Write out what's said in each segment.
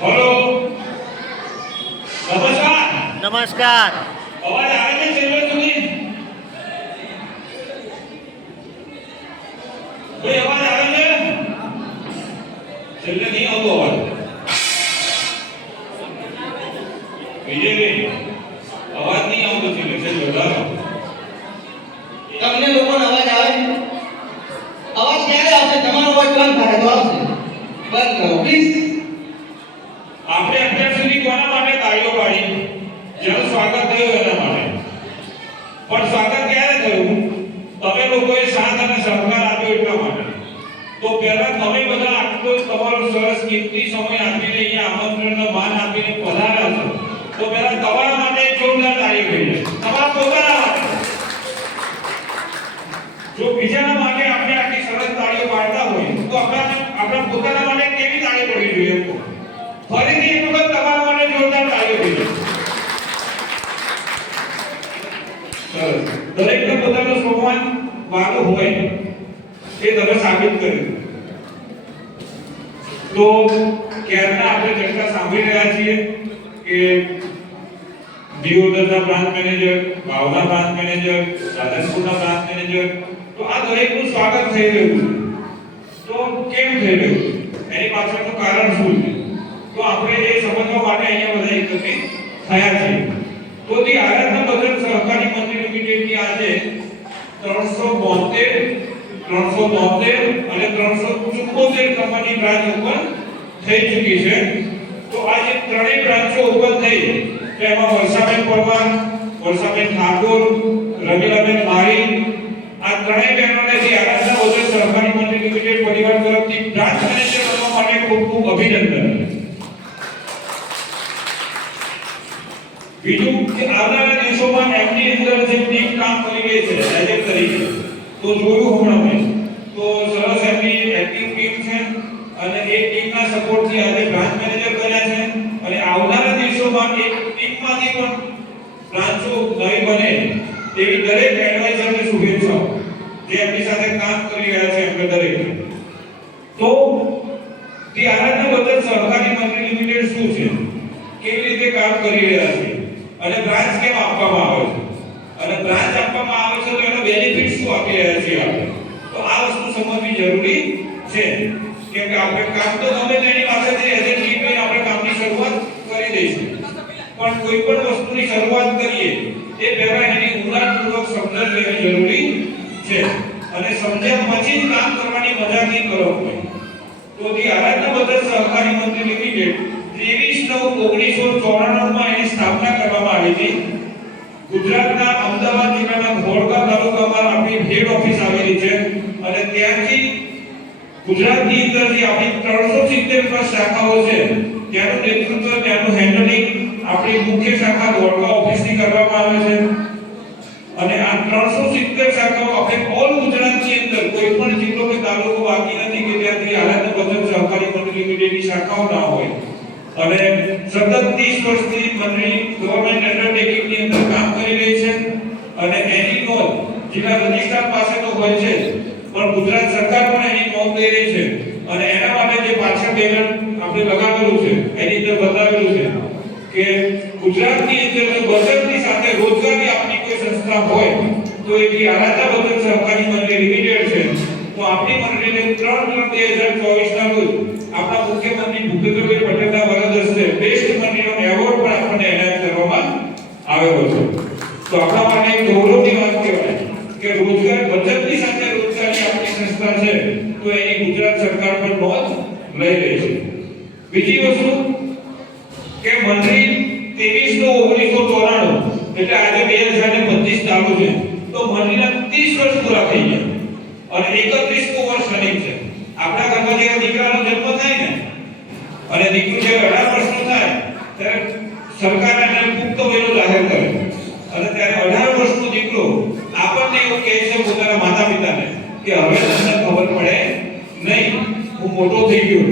બોલો. નમસ્કાર. નમસ્કાર. અવાજ આવે છે છેલ્લે સુધી? કોઈ અવાજ આવે છે? છેલ્લે નહીં આવતો અવાજ. વિજયભાઈ અવાજ નહીં આવતો છેલ્લે વધારો. તમને લોકોનો અવાજ આવે? અવાજ ક્યારે આવશે? તમારો અવાજ બંધ થાય તો આવશે. બંધ કરો પ્લીઝ. આપણે અત્યાર સુધી કોના માટે તાળીઓ પાડી? જેનું સ્વાગત થયું એના માટે. પણ સ્વાગત ક્યારે થયું? તમે લોકોએ સાથ અને સહકાર આપ્યો એટલા માટે. તો પહેલા તમે બધા આટલો તમારો સરસ કિંમતી સમય આપીને અહીંયા આમંત્રણનો માન આપીને પધાર્યા છો. તો પહેલા તમારા માટે એક જોરદાર તાળી કરીએ. તમારા પોતાના માટે. જો બીજાના માટે આપણે આટલી સરસ તાળીઓ પાડતા હોય તો આપણા પોતાના માટે કેવી તાળી પડવી જોઈએ? ફરીથી એક વખત તમારા માટે જોરદાર તાળીઓ કરીએ. સરસ. દરેકને પોતાનો સ્વભાવ વાલો હોય એ તમે સાબિત કર્યું. તો ક્યારના આપણે ચર્ચા સાંભળી રહ્યા છીએ કે દિયોદરના બ્રાન્ચ મેનેજર, ભાવના બ્રાન્ચ મેનેજર, રાધનપુરના બ્રાન્ચ મેનેજર, તો આ દરેકનું સ્વાગત થઈ રહ્યું છે. તો કેમ થઈ રહ્યું છે? એની પાછળનું કારણ શું છે? તો આપણે એ સમજવા માટે અહીંયા બધા એકત્રિત થયા છીએ. તો દી આરાધના બજાર સહકારી મંડળી લિમિટેડની આજે 372 અને 374 કંપની બ્રાન્ચ ઓપન થઈ ચૂકી છે. તો આજે ત્રણેય બ્રાન્ચો ઓપન થઈ તેમાં વર્ષાબેન પરમાર, વર્ષાબેન ઠાકોર, રમીલાબેન મારી, આ ત્રણેય બહેનોને દી આરાધના બજાર સહકારી મંડળી લિમિટેડ પરિવાર તરફથી બ્રાન્ચ મેનેજર બનવા માટે ખૂબ ખૂબ અભિનંદન. બીજું કે આવનારા દિવસોમાં એમની અંદર જે ટીમ કામ કરી રહી છે એજન્ટ તરીકે, તો જોયું હમણાં મેં તો સરસ એમની એક્ટિવ ટીમ છે અને એ ટીમના સપોર્ટથી આજે બ્રાન્ચ મેનેજર બન્યા છે અને આવનારા દિવસોમાં એક ટીમમાંથી પણ બ્રાન્ચો નવી બને તેવી દરેક એડવાઇઝરને શુભેચ્છાઓ જે એમની સાથે કામ કરી રહ્યા છે એમને દરેક. તો દી આરાધના બજાર સહકારી મંડળી લિમિટેડ શું છે, કેવી રીતે કામ કરી રહ્યા છે અને બ્રાન્ચ કેમ આપવામાં આવે છે અને બ્રાન્ચ આપવામાં આવે છે તો એનો બેનિફિટ શું આપી રહ્યા છીએ આપણે, તો આ વસ્તુ સમજવી જરૂરી છે. કેમ કે આપણે કામ તો ગમે તેની પાસેથી એજન્ટ લઈને આપણે કામની શરૂઆત કરી દઈશું, પણ કોઈ પણ વસ્તુની શરૂઆત કરીએ એ પહેલા એની ઊંડાણપૂર્વક સમજણ લેવી જરૂરી છે અને સમજ્યા પછી જ કામ કરવાની મજા નહીં કરો. તો દી આરાધના બજાર સહકારી મંડળી લિમિટેડ 23/9/1994 માં એની સ્થાપના કરવામાં આવી હતી. ગુજરાતના અમદાવાદ જિલ્લાના ધોળકા તાલુકામાં આપણી હેડ ઓફિસ આવેલી છે અને ત્યાંથી ગુજરાતની અંદર જે આપણી 370 પ્લસ શાખાઓ છે ત્યાંનું નેતૃત્વ, ત્યાંનું હેન્ડલિંગ આપણી મુખ્ય શાખા ધોળકા ઓફિસથી કરવામાં આવે છે અને આ 370 શાખાઓ આપણે ઓલ ગુજરાતની અંદર કોઈ પણ જિલ્લો કે તાલુકો બાકી નથી કે ત્યાંથી આરાધના બજાર સહકારી મંડળી લિમિટેડની શાખાઓ ના હોય. અને સતત 30 વર્ષથી મંડળી ગવર્નમેન્ટ અંડરટેકિંગની અંદર કામ કરી રહી છે અને એની નોંધ જિલ્લા રજિસ્ટ્રાર પાસે તો હોય છે પણ ગુજરાત સરકાર પણ એની નોંધ લઈ રહી છે અને એના માટે જે પાછળ બેનર આપણે લગાવેલું છે એની અંદર બતાવેલું છે કે ગુજરાતની અંદર જો બજારની સાથે રોજગારી આપની કોઈ સંસ્થા હોય તો એ જે આરાધના બજાર સહકારી મંડળી લિમિટેડ છે. તો આપણી મંડળીને 3/3/2024 ના રોજ આપણા મુખ્યમંત્રી ભૂપેન્દ્રભાઈ પટેલના વરદ હસ્તે બેસ્ટ મંડળીનો એવોર્ડ પણ આપણને એનાયત કરવામાં આવેલો છે. તો આપણા માટે એક ગૌરવની વાત કહેવાય કે રોજગાર બચતની સાથે રોજગારી આપણી સંસ્થા છે તો એની ગુજરાત સરકાર પણ નોંધ લઈ રહી છે. બીજી વસ્તુ કે મંડળી 23/9/1994 એટલે આજે 2025 ચાલુ છે તો મંડળીના 30 વર્ષ પૂરા થઈ ગયા અને 31મું વર્ષ રનિંગ છે. આપણા ઘરમાં જ્યારે દીકરાનો જન્મ થાય ને અને દીકરું જ્યારે 18 વર્ષનું થાય ત્યારે સરકાર એને પુખ્ત વયનો જાહેર કરે અને ત્યારે 18 વર્ષનો દીકરો આપણને એવું કહે છે પોતાના માતા પિતાને કે હવે તમને ખબર પડે નહીં, હું મોટો થઈ ગયો,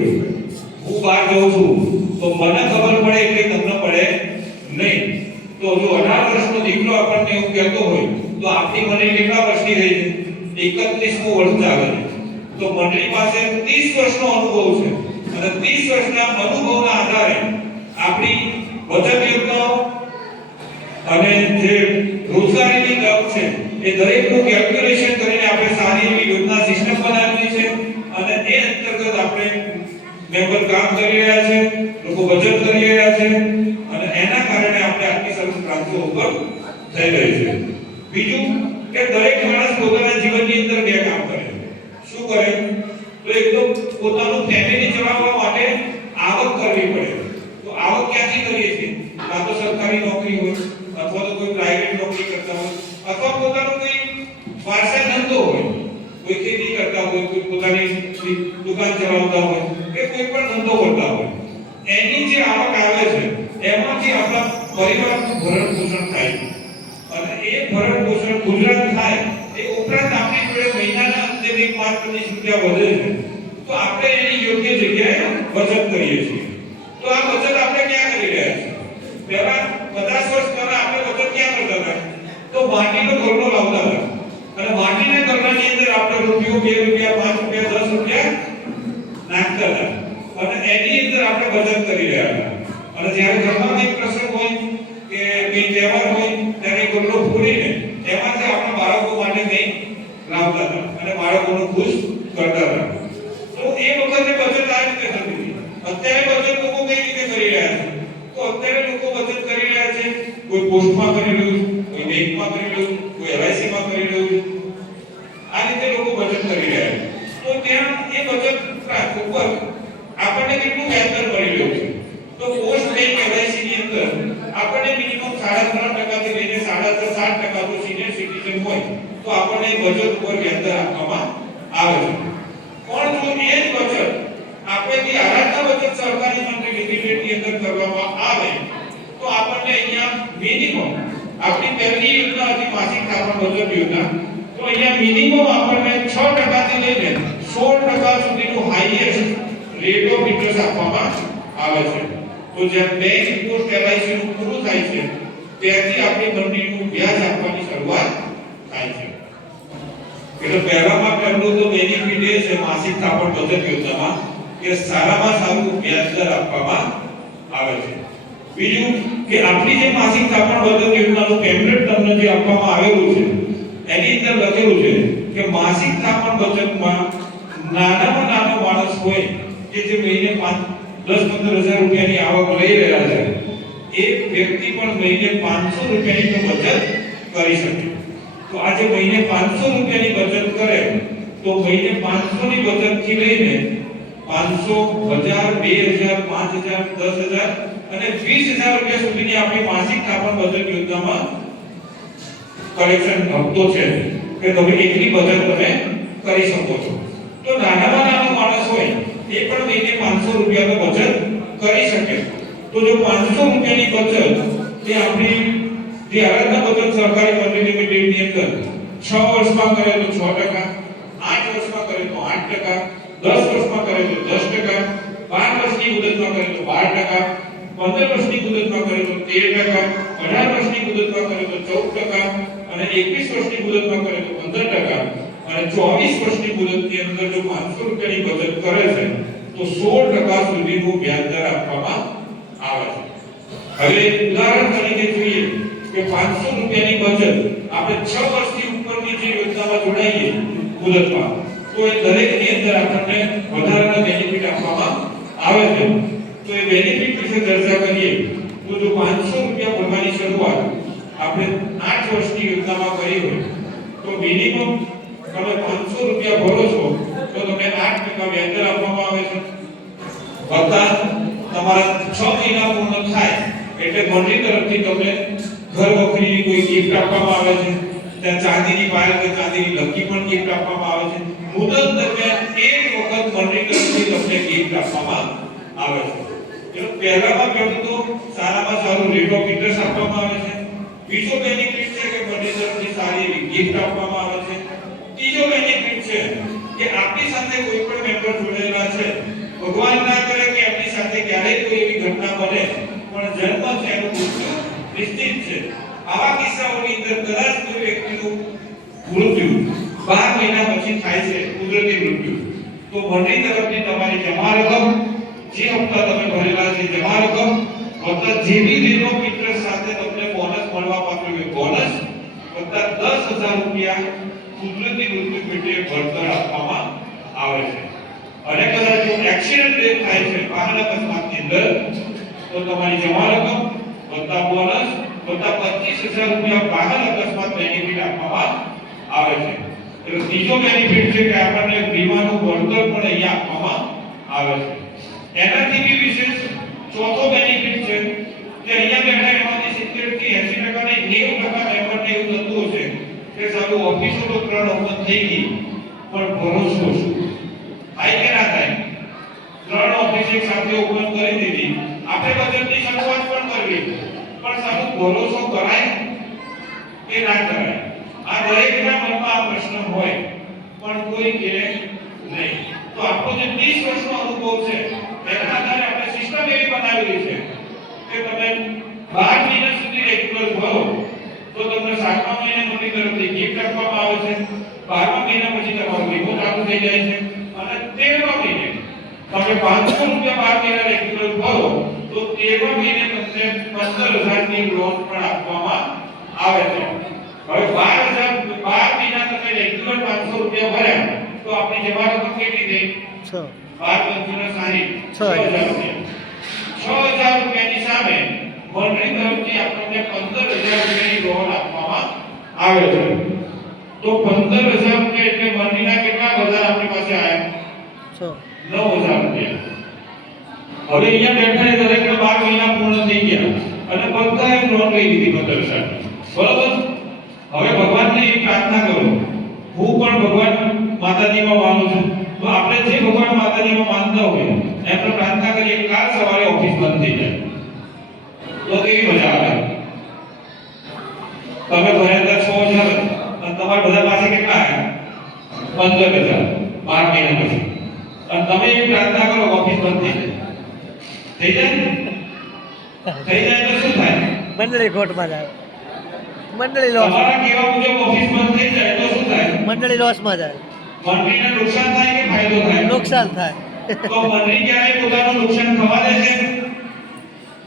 હું બહાર જાઉં છું તો મને ખબર પડે એટલે તમને પડે નહીં. તો જો 18 વર્ષનો દીકરો આપણને એવું કહેતો હોય તો આપણી મંડળી કેટલા વર્ષની રહી છે? 31મું વર્ષ ચાલે છે. તો મંડળી પાસે 30 વર્ષનો અનુભવ છે અને 30 વર્ષના અનુભવના આધારે બચત યોજનાઓ અને જે રોજગારીની તક છે એ દરેકનું કેલ્ક્યુલેશન કરીને આપણે સારી એવી યોજના સિસ્ટમ બનાવેલી છે અને એ અંતર્ગત આપણે મેમ્બર કામ કરી રહ્યા છે, લોકો બચત કરી રહ્યા છે અને એના કારણે આપણે આટલી સરસ ક્રાંતિઓ ઉપર થઈ રહી છે. બીજું કે દરેક માણસ પોતાના જીવનની અંદર બે કામ કરે. શું કરે? તો એક તો પોતાનું ફેમિલી ચલાવવા માટે આવક કરવી પડે. તો આવક ક્યાંથી કરીએ છીએ? કાં તો સરકારી નોકરી હોય અથવા તો કોઈ પ્રાઇવેટ નોકરી કરતા હોય અથવા પોતાનો કોઈ વારસાઈ ધંધો હોય, કોઈ ખેતી કરતા હોય, કોઈ પોતાની દુકાન ચલાવતા હોય કે કોઈ પણ ધંધો કરતા હોય, એની જે આવક આવે છે એમાંથી આપણા પરિવારનું ભરણ પોષણ થાય છે. અને એ ભરણ પોષણ ગુજરાત થાય એ ઉપરાંત આપણી જોડે મહિનાના અંતે 5-20 રૂપિયા વધે છે તો આપણે એની યોગ્ય જગ્યાએ બચત કરીએ છીએ. તો આ બચત આપણે ક્યાં કરી રહ્યા છીએ? પહેલા 50 વર્ષ પહેલા આપણે બચત ક્યાં કરતા હતા? તો માટીનો ઘરનો લાવતા હતા અને માટીના ઘરની અંદર આપણે રૂપિયો, 2 રૂપિયા, 5 રૂપિયા, 10 રૂપિયા નાખતા હતા અને એની અંદર આપણે બચત કરી રહ્યા હતા. અને જ્યારે ઘરમાં કંઈક પ્રસંગ હોય કે કોઈ તહેવાર હોય ત્યારે ઘરનો ફોડીને એમાંથી આપણા બાળકો માટે કંઈક લાવતા હતા અને બાળકોને ખુશ કરતા હતા. તો એ વખતે બચત આ રીતે થતી હતી. અત્યારે બચત લોકો કઈ રીતે કરી રહ્યા છે? તો અત્યારે લોકો બચત કરી રહ્યા છે, કોઈ પોસ્ટમાં કરી રહ્યું છે, કોઈ બેંકમાં કરી રહ્યું છે, કોઈ LIC માં કરી રહ્યું છે. આ રીતે લોકો બચત કરી રહ્યા છે. તો ત્યાં એ બચત ઉપર આપણને કેટલું વ્યાજદર મળી રહ્યું છે? તો પોસ્ટ બેંક LIC ની અંદર આપણને મિનિમમ 3.5% થી લઈને 7.5% જો સિનિયર સિટીઝન હોય તો આપણને બચત ઉપર વ્યાજદર આપવામાં આવે છે. પણ જો એ જ બચત આપણે જે આરાધના બચત સહકારી મંડળી લિમિટેડ ની અંદર કરવામાં આવે તો આપણને અહીંયા મિનિમમ આપણી પહેલી યોજના હતી માસિક થાપણ બચત યોજના, તો અહીંયા મિનિમમ આપણને 6% થી લઈને 16% સુધીનું હાઈએસ્ટ રેટ ઓફ ઇન્ટરેસ્ટ આપવામાં આવે છે. તો જેમ બેંક પોસ્ટ LIC નું પૂરું થાય છે ત્યાંથી આપણી મંડળીનું વ્યાજ આપવાની શરૂઆત થાય છે. એટલે પહેલામાં પહેલું તો બેનિફિટ એ છે માસિક થાપણ બચત યોજનામાં કે સારામાં સારું વ્યાજ દર આપવામાં આવે છે. બીજું કે આપણી જે માસિક થાપણ બચત યોજનાનું પેમ્ફલેટ તમને જે આપવામાં આવેલું છે એની અંદર લખેલું છે કે માસિક થાપણ બચતમાં નાનામાં નાનો માણસ હોય કે જે મહિને 10-15 હજાર રૂપિયાની આવક લઈ રહ્યા છે એ વ્યક્તિ પણ મહિને 500 રૂપિયાની તો બચત કરી શકે. તો આજે મહિને 500 રૂપિયાની બચત કરે તો મહિને 500 ની બચત થી લઈને 500, 1000, 2000, 5000, 10000 અને 20000 રૂપિયા સુધીની આપણી માસિક થાપણ બચત યોજનામાં કલેક્શન હપ્તો છે કે તમે એટલી બચત તમે કરી શકો છો. તો નાનામાં નાનો માણસ હોય એ પણ મહિને 500 રૂપિયા તો બચત કરી શકે. તો જો 500 રૂપિયાની બચત એ આપણી જે આરાધના બચત સહકારી મંડળી લિમિટેડ ની અંદર 6 વર્ષમાં કરે તો 6%, 8 વર્ષમાં કરે તો 8%, 10 વર્ષમાં કરે તો 10%, 12 વર્ષની મુદતમાં કરે તો 12%, 15 વર્ષની મુદતમાં કરે તો 13%, 18 વર્ષની મુદતમાં કરે તો 14% અને 21 વર્ષની મુદતમાં કરે તો 15% અને 24 વર્ષની મુદતની અંદર જો 500 રૂપિયાની બચત કરે છે તો 16% સુધીનું વ્યાજ દર આપવામાં આવે છે. હવે ઉદાહરણ તરીકે જોઈએ કે 500 રૂપિયાની બચત આપણે 6 વર્ષથી ઉપરની જે યોજનામાં જોડાઈએ મુદતમાં તો એ દરેકની અંદર આપણને વધારાના બેનિફિટ આપવામાં આવે છે. તો એ બેનિફિટ વિશે ચર્ચા કરીએ તો જો 500 રૂપિયા ભરવાની શરૂઆત આપણે 8 વર્ષની યોજનામાં કરી હોય તો મિનિમમ તમે 500 રૂપિયા ભરો છો તો તમને 8% વ્યાજ આપવામાં આવે છે. વત્તા તમારા 6 મહિના પૂર્ણ થાય એટલે મંડળી તરફથી તમને ઘર વખરીની કોઈ ગિફ્ટ આપવામાં આવે છે. ત્યાં ચાંદીની પાયલ કે ચાંદીની લકી પણ ગિફ્ટ આપવામાં આવે છે. મુદત દરમિયાન એક વખત મંડળી તરફથી તમને ગિફ્ટ આપવામાં આવે છે. એટલે પહેલામાં પહેલું તો સારામાં સારું રેટ ઓફ ઇન્ટરેસ્ટ આપવામાં આવે છે. બીજો બેનિફિટ છે કે મંડળી તરફથી સારી એવી ગિફ્ટ આપવામાં આવે છે. ત્રીજો બેનિફિટ છે કે આપણી સાથે કોઈ પણ મેમ્બર જોડાયેલા છે, ભગવાન ના કરે કે આપણી સાથે ક્યારેય કોઈ એવી ઘટના બને પણ જન્મ છે એનું મૃત્યુ નિશ્ચિત છે. આવા કિસ્સાઓની અંદર કદાચ કોઈ વ્યક્તિનું મૃત્યુ 12 મહિના પછી થાય છે, કુદરતી મૃત્યુ, તો મંડળી તરફથી તમારી જમા રકમ જે હપ્તા તમે ભરેલા છે જમા રકમ વત્તા જે બી રેટ ઓફ ઇન્ટરેસ્ટ સાથે તમને બોનસ મળવા પાત્ર હોય બોનસ વત્તા 10,000 રૂપિયા કુદરતી મૃત્યુ પેટે વળતર આપવામાં આવે છે. અને કદાચ જો એક્સિડન્ટ ડેથ થાય છે વાહન અકસ્માતની અંદર તો તમારી જમા રકમ વત્તા બોનસ વત્તા 25,000 રૂપિયા વાહન અકસ્માત બેનિફિટ આપવામાં આવે છે. એટલે ત્રીજો બેનિફિટ છે કે આપણને વીમાનું વળતર પણ અહીંયા આપવામાં આવે છે. એનાથી બી વિશેષ ચોથો બેનિફિટ છે કે અહીંયા બેઠા એમાંથી 70 થી 80% ને 90% મેમ્બરને એવું થતું હશે કે સારું ઓફિસો તો 3 ઓપન થઈ ગઈ પણ ભરોસો શું થાય કે ના થાય? 3 ઓફિસ એક સાથે ઓપન કરી દીધી, આપણે બજેટની શરૂઆત પણ કરવી, પણ સારું ભરોસો કરાય કે ના કરાય? આ દરેકના મનમાં આ પ્રશ્ન હોય પણ કોઈ કહે નહીં. તો આપણો જે 30 વર્ષનો અનુભવ છે એના આધારે આપણે સિસ્ટમ એવી બનાવેલી છે કે તમે 12 મહિના સુધી રેગ્યુલર ભરો તો તમને 7મા મહિને મોટી તરફથી ગિફ્ટ આપવામાં આવે છે, 12મા મહિના પછી તમારો વીમો ચાલુ થઈ જાય છે અને 13મા મહિને તમે 500 રૂપિયા 12 મહિના રેગ્યુલર ભરો તો 13મા મહિને તમને 15,000 ની લોન પણ આપવામાં આવે છે. હવે 12 મહિના તમે રેગ્યુલર 500 રૂપિયા ભર્યા તો આપણી જમા રકમ કેટલી થઈ? 6 12 6,000 રૂપિયાની સામે મંડળી તરફથી આપણને 15,000 રૂપિયાની લોન આપવામાં આવે છે. તો 15,000 રૂપિયા એટલે મંડળીના કેટલા વધારે આપણી પાસે આવ્યા? 9,000 રૂપિયા. હવે અહીંયા બેઠા દરેકને 12 મહિના પૂર્ણ થઈ ગયા અને બધાએ લોન લઈ લીધી 15,000. બરાબર? હવે ભગવાનને એક પ્રાર્થના કરો, હું પણ ભગવાન માતાજીમાં માનું છું, તો આપણે જે ભગવાન માતાજીમાં માનતા હોય એમને પ્રાર્થના કરીએ કાલ સવારે ઓફિસ બંધ થઈ જાય તો કેવી મજા આવે? તમે ભર્યા હતા 6,000 અને તમારા બધા પાસે કેટલા આવ્યા? 15,000 12 મહિના પછી. અને તમે એવી પ્રાર્થના કરો ઓફિસ બંધ થઈ જાય. થઈ જાય તો શું થાય? મંડળી ખોટમાં જાય, મંડળી લોસ, તમારા કેવા મુજબ ઓફિસ બંધ થઈ જાય તો શું થાય? મંડળી લોસમાં જાય, મંડળીને નુકસાન થાય કે ફાયદો થાય? નુકસાન થાય. તો મંડળી ક્યારે પોતાનું નુકસાન થવા દે છે?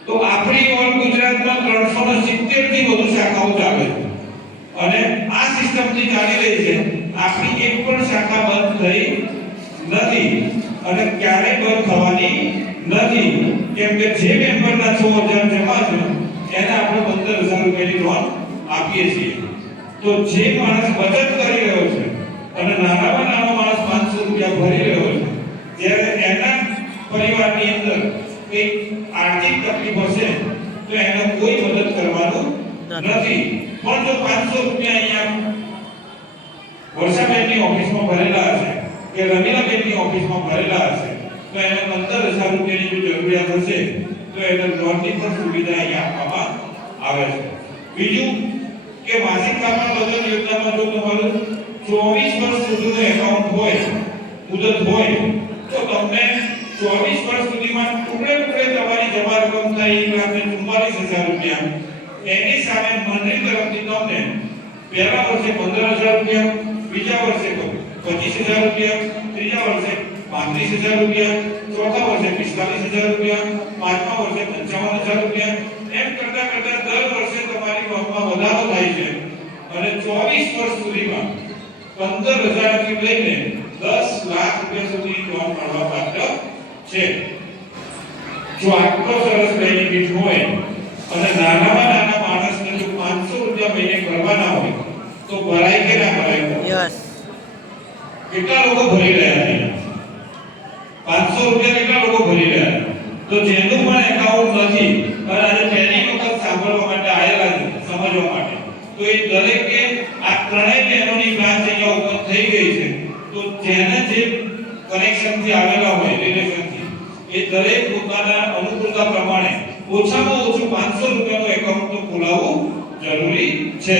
તો આપણી ઓલ ગુજરાતમાં 370 થી વધુ શાખાઓ ચાલે છે અને આ સિસ્ટમથી ચાલી રહી છે. આપણી એક પણ શાખા બંધ થઈ નથી અને ક્યારે બંધ થવાની નથી, કેમ કે જે મેમ્બરના 6,000 જમા છે એને આપણે 15,000 રૂપિયાની લોન આપીએ છીએ. તો જે માણસ બચત કરી રહ્યો છે અને નાનામાં નાનો માણસ 500 રૂપિયા ભરી રહ્યો છે, જ્યારે એના પરિવારની અંદર કોઈ આર્થિક તકલીફ હશે તો એને કોઈ મદદ કરવાનું નથી. પણ જો 500 રૂપિયા અહીંયા વર્ષાબેનની ઓફિસમાં ભરેલા હશે કે રમીલાબેનની ઓફિસમાં ભરેલા હશે તો એને 15,000 રૂપિયાની જો જરૂરિયાત હશે તો એને લોનની પણ સુવિધા અહીંયા આપવામાં આવે છે. બીજું કે માસિક કામના બચત યોજનામાં જો તમારું 24 વર્ષ સુધીનું એકાઉન્ટ હોય, મુદત હોય, તો તમને 24 વર્ષ સુધીમાં ટુકડે તમારી જમા રકમ થાય 1,44,000 રૂપિયા. એની સામે મંડળી તરફથી તમને પહેલા વર્ષે 15,000 રૂપિયા, બીજા વર્ષે 25,000 રૂપિયા, ત્રીજા વર્ષે 35,000 રૂપિયા, ચોથા વર્ષે 45,000 રૂપિયા, પાંચમા વર્ષે 55,000 રૂપિયા, એમ કરતા કરતા દર વર્ષે તમારી લોનમાં વધારો થાય છે અને 24 વર્ષ સુધીમાં 15,000 થી લઈને 10 લાખ રૂપિયા સુધી લોન મળવા પાત્ર છે. જો આટલો સરસ બેનિફિટ હોય અને નાનામાં નાના માણસને જો 500 રૂપિયા મહિને ભરવાના હોય તો ભરાય કે ના ભરાય? યસ. કેટલા લોકો ભરી રહ્યા છે? 500 રૂપિયા કેટલા લોકો ભરી રહ્યા? તો જેનું પણ એકાઉન્ટ નથી અને આજે પહેલી વખત સાંભળવા માટે આયેલા છે, સમજવા માટે, તો એ દરેકે આ ત્રણેય બહેનોની બ્રાન્ચ અહીંયા ઓપન થઈ ગઈ છે. તો જેને જે કનેક્શનથી આવેલા હોય રિલેશનથી એ દરેક પોતાના અનુકૂળતા પ્રમાણે ઓછામાં ઓછું 500 રૂપિયાનું એકાઉન્ટ તો ખોલાવવું જરૂરી છે.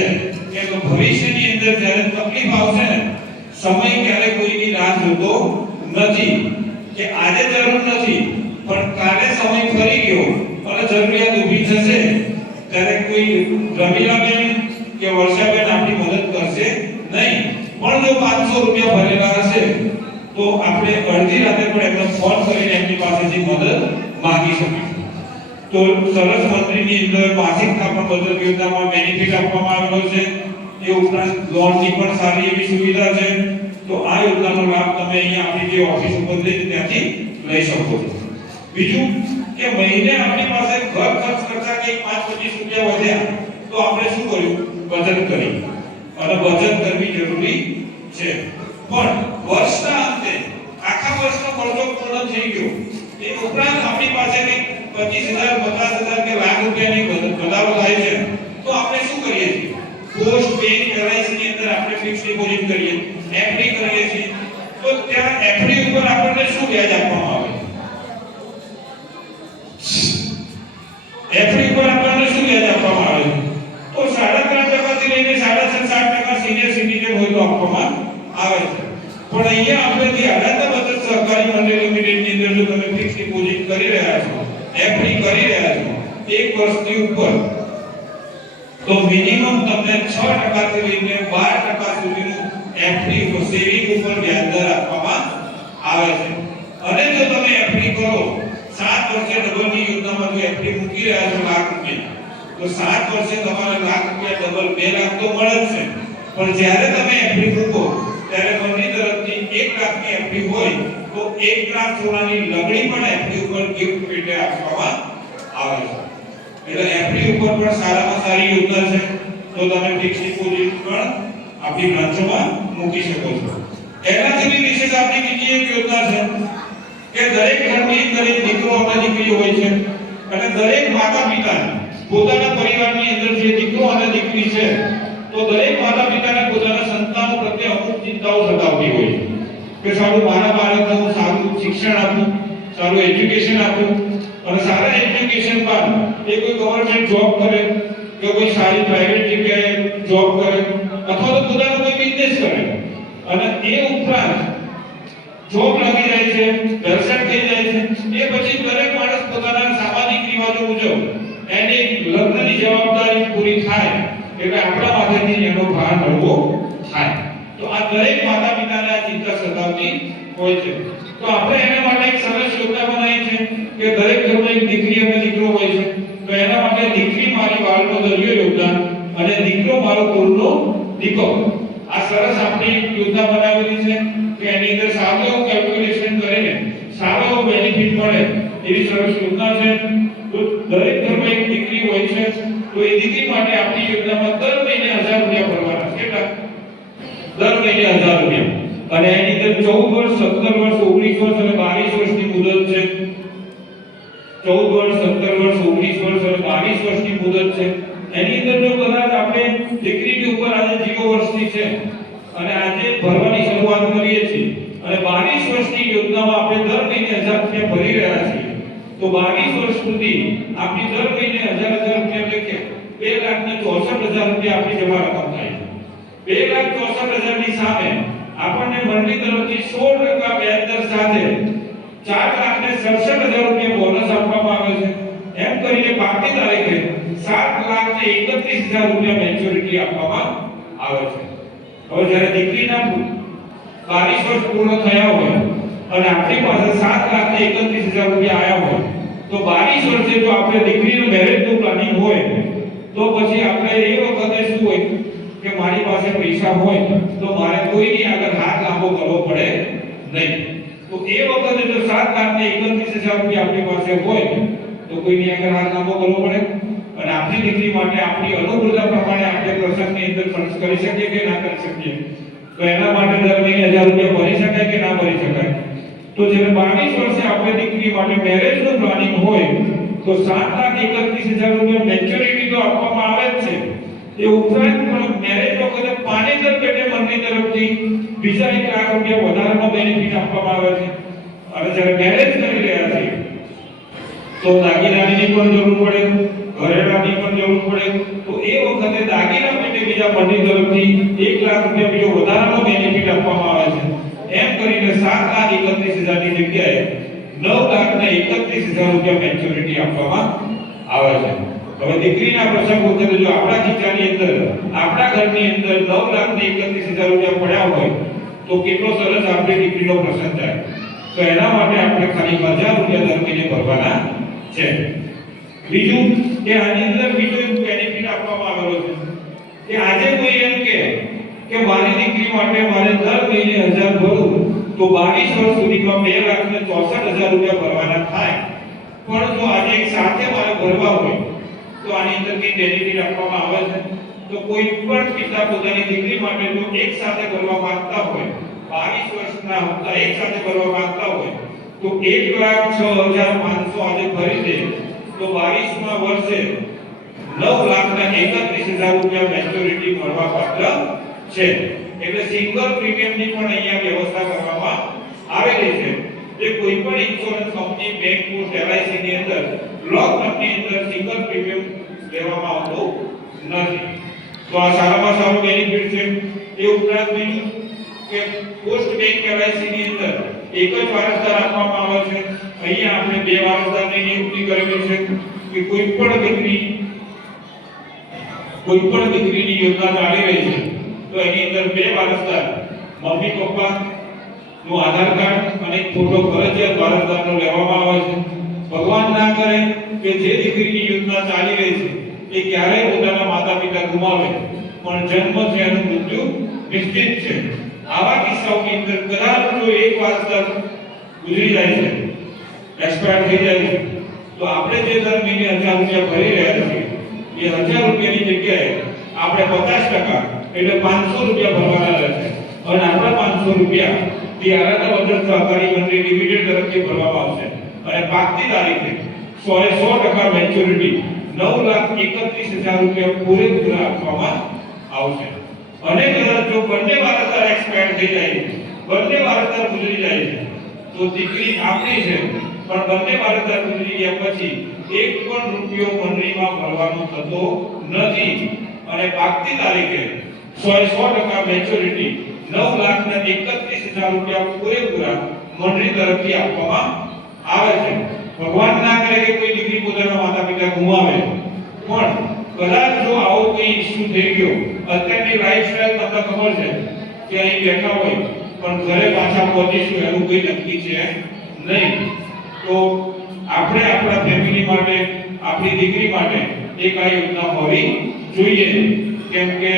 કે ભવિષ્યની અંદર જ્યારે તકલીફ આવશે ને, સમય ક્યારે કોઈની રાહ જોતો નથી કે આજે જરૂર નથી પણ કાલે સમય ફરી ગયો અને જરૂરિયાત ઊભી થશે ત્યારે કોઈ રમીલાબેન કે વર્ષાબેન આપણી મદદ કરશે નહીં. પણ જો 500 રૂપિયા ભરેલા હશે તો આપણે અડધી રાતે પણ એમને ફોન કરીને એમની પાસેથી મદદ માંગી શકીશું. તો સરસ મંત્રીની અંદર માસિક થાપણ બચત યોજનામાં બેનિફિટ આપવામાં આવેલો છે. એ ઉપરાંત લોનની પણ સારી એવી સુવિધા છે. તો આ યોજનાનો લાભ તમે અહીંયા આપણી જે ઓફિસ ઉપર જઈને ત્યાંથી લઈ શકો છો. બીજું કે મહિને આપણી પાસે ઘર ખર્ચ કરતા કંઈક 5-25 રૂપિયા વધ્યા તો આપણે શું કર્યું? બચત કરી. અને બચત કરવી જરૂરી છે. પણ વર્ષના અંતે આખા વર્ષનો ખર્ચો પૂર્ણ થઈ ગયો એ ઉપરાંત આપણી પાસે કંઈક 25,000 50,000 કે લાખ રૂપિયાની વધારો થાય છે તો આપણે શું કરીએ છીએ? પોસ્ટ પેડ LIC ની અંદર આપણે ફિક્સ ડિપોઝિટ કરીએ, એફડી કરીએ છીએ. તો ત્યાં એફડી ઉપર આપણને શું વ્યાજ આપવામાં આવે? એફડી પર આપણને શું વ્યાજ આપવામાં આવે? તો 3.5% થી લઈને 6.5-7% સિનિયર સિટીઝન હોય તો આપવામાં આવે છે. પણ અહીંયા આપણે જે આધાર બચત સહકારી મંડળ લિમિટેડની અંદર જો તમે ફિક્સ ડિપોઝિટ કરી રહ્યા છો, એફડી કરી રહ્યા છો 1 વર્ષથી ઉપર, તો મિનિમમ તમને 6% થી લઈને 12% સુધીનું એફડી સેવિંગ ઉપર વ્યાજ દર આપવામાં આવે છે. અને જો તમે એફડી કરો 7 વર્ષે ડબલની યોજનામાં જો એફડી મૂકી રહ્યા છો લાખ રૂપિયા, તો 7 વર્ષે તમારે લાખ રૂપિયા ડબલ 2 લાખ તો મળે જ છે. પણ જ્યારે તમે એફડી મૂકો ત્યારે મંડળી તરફથી 1 લાખની એફડી હોય તો 1 લાખ સોનાની લગડી પણ એફડી ઉપર ગિફ્ટ પેટે આપવામાં આવે છે. એટલે એફડી ઉપર પણ સારામાં સારી યોજના છે. તો તમે ફિક્સ ડિપોઝિટ પણ આપણી બ્રાન્ચોમાં મૂકી શકો છો. એનાથી બી વિશેષ આપણી બીજી એક યોજના છે કે દરેક ઘરની અંદર એક દીકરો અને દીકરી હોય છે અને દરેક માતા પિતા પોતાના પરિવારની અંદર જે દીકરો અને દીકરી છે તો દરેક માતા પિતાને પોતાના સંતાનો પ્રત્યે અમુક ચિંતાઓ સતાવતી હોય છે કે સારું મારા બાળકને હું સારું શિક્ષણ આપું, સારું એજ્યુકેશન આપું અને સારા એજ્યુકેશન બાદ એ કોઈ ગવર્નમેન્ટ જોબ કરે કે કોઈ સારી પ્રાઇવેટ જગ્યાએ જોબ કરે અથવા તો પોતાનો કોઈ બિઝનેસ કરે અને એ ઉપરાંત જોબ લાગી જાય છે, વ્યવસાય થઈ જાય છે, એ પછી દરેક માણસ પોતાના સામાજિક રિવાજો મુજબ એની લગ્નની જવાબદારી પૂરી થાય એટલે આપણા માથેથી એનો ભાર હળવો થાય. તો આ દરેક માતા પિતાને આ ચિંતા સતાવતી હોય છે. તો આપણે એના માટે એક સરસ યોજના બનાવી છે કે દરેક ઘરમાં એક દીકરી અને દીકરો હોય છે. તો એના માટે દીકરી મારી વાલનો દરિયો યોજના અને દીકરો મારો કુળનો દીપક, આ સરસ આપણી યોજના બનાવેલી છે કે એની અંદર સારું એવું કેલ્ક્યુલેશન કરીને સારો એવો બેનિફિટ મળે એવી સરસ યોજના છે. તો દરેક ઘરમાં એક દીકરી હોય છે તો એ દીકરી માટે આપણી યોજનામાં દર મહિને 1000 રૂપિયા ભરવાના છે. કેટલા? દર મહિને 1000 રૂપિયા. અને એની અંદર 14 વર્ષ, 17 વર્ષ, 19 વર્ષ અને 22 વર્ષની મુદત છે. 14 વર્ષ, 17 વર્ષ, 19 વર્ષ અને 22 વર્ષની મુદત છે. એની અંદર જો કદાચ આપણે દીકરીની ઉપર આજે 0 વર્ષની છે અને આજે ભરવાની શરૂઆત કરીએ છીએ અને 22 વર્ષની યોજનામાં આપણે દર મહિને 1000 રૂપિયા ભરી રહ્યા છીએ તો 22 વર્ષ સુધી આપણી દર મહિને 1000 રૂપિયા એટલે કે 2,64,000 રૂપિયા આપણી જમા રકમ થાય છે. 2,64,000 ની સામે આપણને મંડળી તરફથી 16% વ્યાજ દર સાથે 4,67,000 રૂપિયા બોનસ આપવામાં આવે છે. એમ કરીને બાકી તારીખે 7,31,000 રૂપિયા મેચ્યોરિટી આપવામાં આવે છે. હવે જ્યારે દીકરીના 22 વર્ષ પૂર્ણ થયા હોય અને આપણી પાસે 7,31,000 રૂપિયા આયા હોય તો 22 વર્ષે જો આપણે દીકરીનું મેરેજનું પ્લાનિંગ હોય તો પછી આપણે એ વખતે શું હોય કે મારી પાસે પૈસા હોય તો મારે કોઈની આગળ હાથ લાંબો કરવો પડે નહીં. તો એ વખતે જો 7,31,000 રૂપિયા આપણી પાસે હોય તો કોઈની આગળ હાથ લાંબો કરવો પડે અને આપણી દીકરી માટે આપણી અનુકૂળતા પ્રમાણે આપણે પ્રસંગની અંદર ખર્ચ કરી શકીએ કે ના કરી શકીએ. તો એના માટે દર મહિને 1000 રૂપિયા ભરી શકાય કે ના ભરી શકાય. તો જ્યારે 22 વર્ષે આપણે દીકરી માટે મેરેજનું પ્લાનિંગ હોય તો 7,31,000 રૂપિયા મેચ્યોરિટી તો આપવામાં આવે જ છે. એ ઉપરાંત પણ મેરેજ વખતે પાનેતર પેટે મંડળી તરફથી બીજા 1 લાખ રૂપિયા વધારાનો બેનિફિટ આપવામાં આવે છે. અને જ્યારે મેરેજ કરી રહ્યા છે તો દાગીનાની પણ જરૂર પડે, ઘરેણાની પણ જરૂર પડે તો એ વખતે દાગીના પેટે બીજા મંડળી તરફથી 1 લાખ રૂપિયા બીજો વધારાનો બેનિફિટ આપવામાં આવે છે. એમ કરીને 7,31,000 ની જગ્યાએ 9,31,000 રૂપિયા મેચ્યોરિટી આપવામાં આવે છે. હવે દીકરીના પ્રસંગ વખતે જો આપણા ખીચાની અંદર આપણા ઘરની અંદર 9,31,000 રૂપિયા પડ્યા હોય તો કેટલો સરસ આપણે દીકરીનો પ્રસંગ થાય. તો એના માટે આપણે ખાલી 1000 રૂપિયા દર મહિને ભરવાના છે. બીજું કે આની અંદર બીજો એક બેનિફિટ આપવામાં આવેલો છે કે આજે કોઈ એમ કે મારી દીકરી માટે મારે દર મહિને 1000 ભરું તો 22 વર્ષ સુધીમાં 2,64,000 રૂપિયા ભરવાના થાય, પણ જો આજે એક સાથે મારે ભરવા હોય તો આની અંદર કઈ બેનિફિટ આપવામાં આવે છે? તો કોઈ પણ પિતા પોતાની દીકરી માટે જો એક સાથે ભરવા માંગતા હોય, 22 વર્ષના હપ્તા એક સાથે ભરવા માંગતા હોય તો 1,06,500 આજે ભરી દે તો 22મા વર્ષે 9,31,000 રૂપિયા મેચ્યોરિટી મળવા પાત્ર છે. એટલે સિંગલ પ્રીમિયમની પણ અહીંયા વ્યવસ્થા કરવામાં આવેલી છે. જે કોઈ પણ insurance company, bank, post, LIC ની અંદર લોક ની અંદર સિંગલ પ્રીમિયમ લેવામાં આવતો નથી. તો આ સારામાં સારો બેનિફિટ છે. એ ઉપરાંત બીજું કે પોસ્ટ બેંક LIC ની અંદર એક જ વારસદાર આપવામાં આવે છે. અહીંયા આપણે બે વારસદારની નિયુક્તિ કરેલી છે કે કોઈ પણ દીકરીની યોજના ચાલી રહી છે તો એની અંદર બે વારસદાર, મમ્મી પપ્પા નું આધાર કાર્ડ અને ફોટો ફરજિયાત વારસદારનો લેવામાં આવે છે. ભગવાન ના કરે કે જે દીકરીની યોજના ચાલી રહી છે એ ક્યારેય પોતાના માતા પિતા ગુમાવે પણ જન્મ છે એનું મૃત્યુ નિશ્ચિત છે. આવા કિસ્સાઓની અંદર કદાચ જો એક વારસદાર ગુજરી જાય છે, એક્સપાયર થઈ જાય છે, તો આપણે જે દર મહિને 1000 રૂપિયા ભરી રહ્યા છીએ એ 1000 રૂપિયાની જગ્યાએ આપણે 50% એટલે 500 રૂપિયા ભરવાના રહેશે અને આપણા 500 રૂપિયા તે આરાધના બચત સહકારી મંડળી લિમિટેડ તરફથી ભરવામાં આવશે અને પાકતી તારીખે 100% મેચ્યોરિટી 9,31,000 રૂપિયા પૂરેપૂરા આપવામાં આવશે. અને કદાચ જો બંને વારસદાર એક્સપાયર થઈ જાય, બંને વારસદાર ગુજરી જાય છે તો દીકરી આપણી છે પણ બંને વારસદાર ગુજરી ગયા પછી એક પણ રૂપિયો મંડળીમાં ભરવાનો થતો નથી અને પાકતી તારીખે 100% મેચ્યોરિટી 9,31,000 રૂપિયા પૂરેપૂરા મંડળી તરફથી આપવામાં આવે છે. ભગવાન ના કરે કે કોઈ દીકરી પોતાના માતા પિતા ગુમાવે, પણ કદાચ જો આવો કોઈ ઇશ્યુ થઈ ગયો, અત્યારની લાઈફસ્ટાઈલ તમને ખબર છે કે અહીં બેઠા હોય પણ ઘરે પાછા પહોંચીશું એનું કોઈ નક્કી છે નહીં, તો આપણે આપણા ફેમિલી માટે, આપણી દીકરી માટે એક આ યોજના હોવી જોઈએ. કેમ કે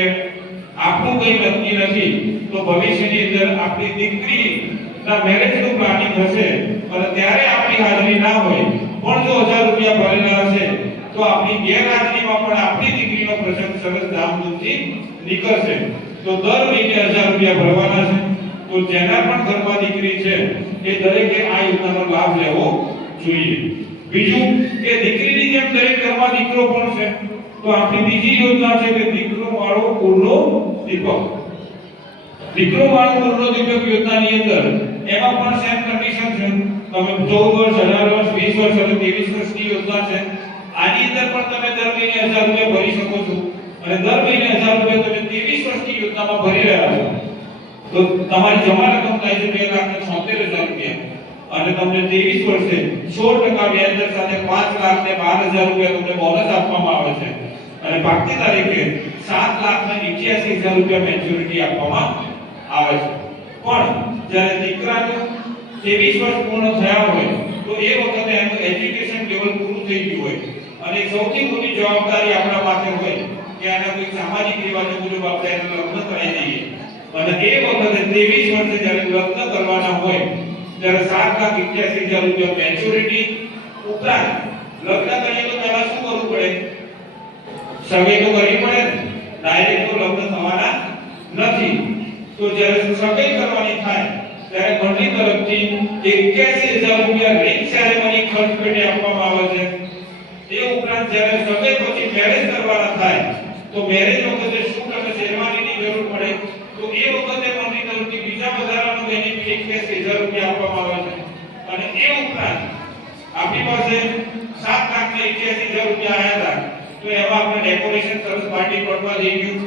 આપણું કંઈ નક્કી નથી તો ભવિષ્યની અંદર આપણી દીકરીના મેરેજનું પ્લાનિંગ હશે અને ત્યારે આપણી હાજરી ના હોય પણ જો 1000 રૂપિયા ભરેલા હશે તો આપણી ગેરહાજરીમાં પણ આપણી દીકરીનો પ્રસંગ સરસ ધામધૂમથી નીકળશે. તો દર મહિને 1000 રૂપિયા ભરવાના છે. તો જેના પણ ઘરમાં દીકરી છે એ દરેકે આ યોજનાનો લાભ લેવો જોઈએ. બીજું કે દીકરીની જેમ દરેક ઘરમાં દીકરો પણ છે તો આપણી બીજી યોજના છે કે દીકરો વાળો કુળનો દીપક. દીકરો વાળો કુળનો દીપક યોજનાની અંદર એમાં પણ સેમ કન્ડિશન છે. તમે 14 વર્ષ, 18 વર્ષ, 20 વર્ષ અને 23 વર્ષની યોજના છે. આની અંદર પણ તમે દર મહિને 1000 રૂપિયા ભરી શકો છો અને દર મહિને 1000 રૂપિયા તમે 23 વર્ષની યોજનામાં ભરી રહ્યા છો તો તમારી જમા રકમ થાય છે 2,76,000 રૂપિયા અને તમને 23 વર્ષે 16% વ્યાજ દર સાથે 5,12,000 રૂપિયા તમને બોનસ આપવામાં આવે છે અને પાકતી તારીખે 7,81,000 રૂપિયા મેચ્યોરિટી આપવામાં આવે છે. પણ જ્યારે દીકરાનું 23 વર્ષ પૂર્ણ થયા હોય તો એ વખતે એનું એજ્યુકેશન લેવલ પૂરું થઈ ગયું હોય અને સૌથી મોટી જવાબદારી આપણા પાસે હોય કે આના કોઈ સામાજિક રિવાજો મુજબ આપણે એનું લગ્ન કરાવી દઈએ અને એ વખતે 23 વર્ષે જ્યારે લગ્ન કરવાના હોય ત્યારે 7,81,000 રૂપિયા મેચ્યોરિટી ઉપરાંત લગ્ન કરીએ તો પહેલા શું કરવું પડે? સગાઈ તો કરવી પડે ને, ડાયરેક્ટ તો લગ્ન થવાના નથી. તો જ્યારે સગાઈ કરવાની થાય ત્યારે મંડળી તરફથી 81,000 રૂપિયા રિંગ સેરેમની ખર્ચ પેટે આપવામાં આવે છે. એ ઉપરાંત જ્યારે સગાઈ પછી મેરેજ કરવાના થાય તો મેરેજ વખતે શૂટ અને શેરવાનીની જરૂર પડે તો એ વખતે મંડળી તરફથી બીજા વધારાનો બેનિફિટ 81,000 રૂપિયા આપવામાં આવે છે. અને એ ઉપરાંત આપણી પાસે 7,81,000 રૂપિયા આવ્યા હતા તો એમાં આપણે ડેકોરેશન સરસ પાર્ટી પ્લોટમાં થઈ ગયું,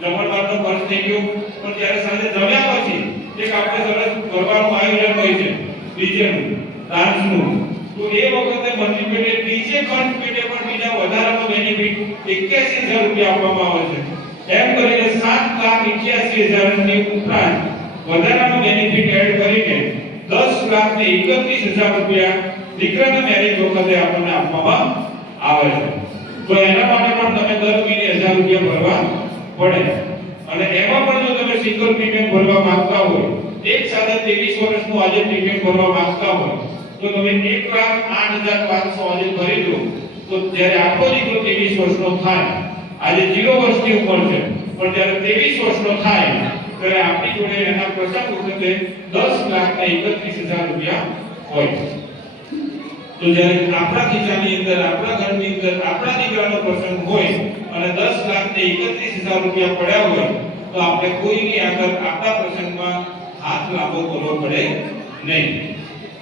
જમણવારનો ખર્ચ થઈ ગયો, પણ જ્યારે સાંજે જમ્યા પછી એક આપણે સરસ ગરબાનું આયોજન હોય છે, ડીજેનું, ડાન્સનું, તો એ વખતે મંડળી પેટે ડીજે ખર્ચ પેટે પણ બીજા વધારાનો બેનિફિટ 81,000 રૂપિયા આપવામાં આવે છે. એમ કરીને 7,81,000 ની ઉપરાંત વધારાનો બેનિફિટ એડ કરીને 10,31,000 રૂપિયા દીકરાના મેરેજ વખતે આપણને આપવામાં આવે છે. તો એના માટે પણ તમે દર મહિને 1000 રૂપિયા ભરવા પડે. અને એમાં પણ જો તમે સિંગલ પ્રીમિયમ ભરવા માંગતા હોય, એક સાથે 23 વર્ષનું આજે પ્રીમિયમ ભરવા માંગતા હોય, તો તમે 1,08,500 આજે ભરી દો. તો જ્યારે આપણો દીકરો 23 વર્ષનો થાય, આજે 0 વર્ષની ઉંમર છે, પણ જ્યારે 23 વર્ષનો થાય ત્યારે આપણી જોડે એના પ્રસંગ વખતે 10,31,000 રૂપિયા હોય. તો જ્યારે આપણા ખીચાની અંદર, આપણા ઘરની અંદર આપણા દીકરાનો પ્રસંગ હોય અને 10,31,000 રૂપિયા પડ્યા હોય, તો આપણે કોઈની આગળ આપણા પ્રસંગમાં હાથ લાંબો કરવો પડે નહીં.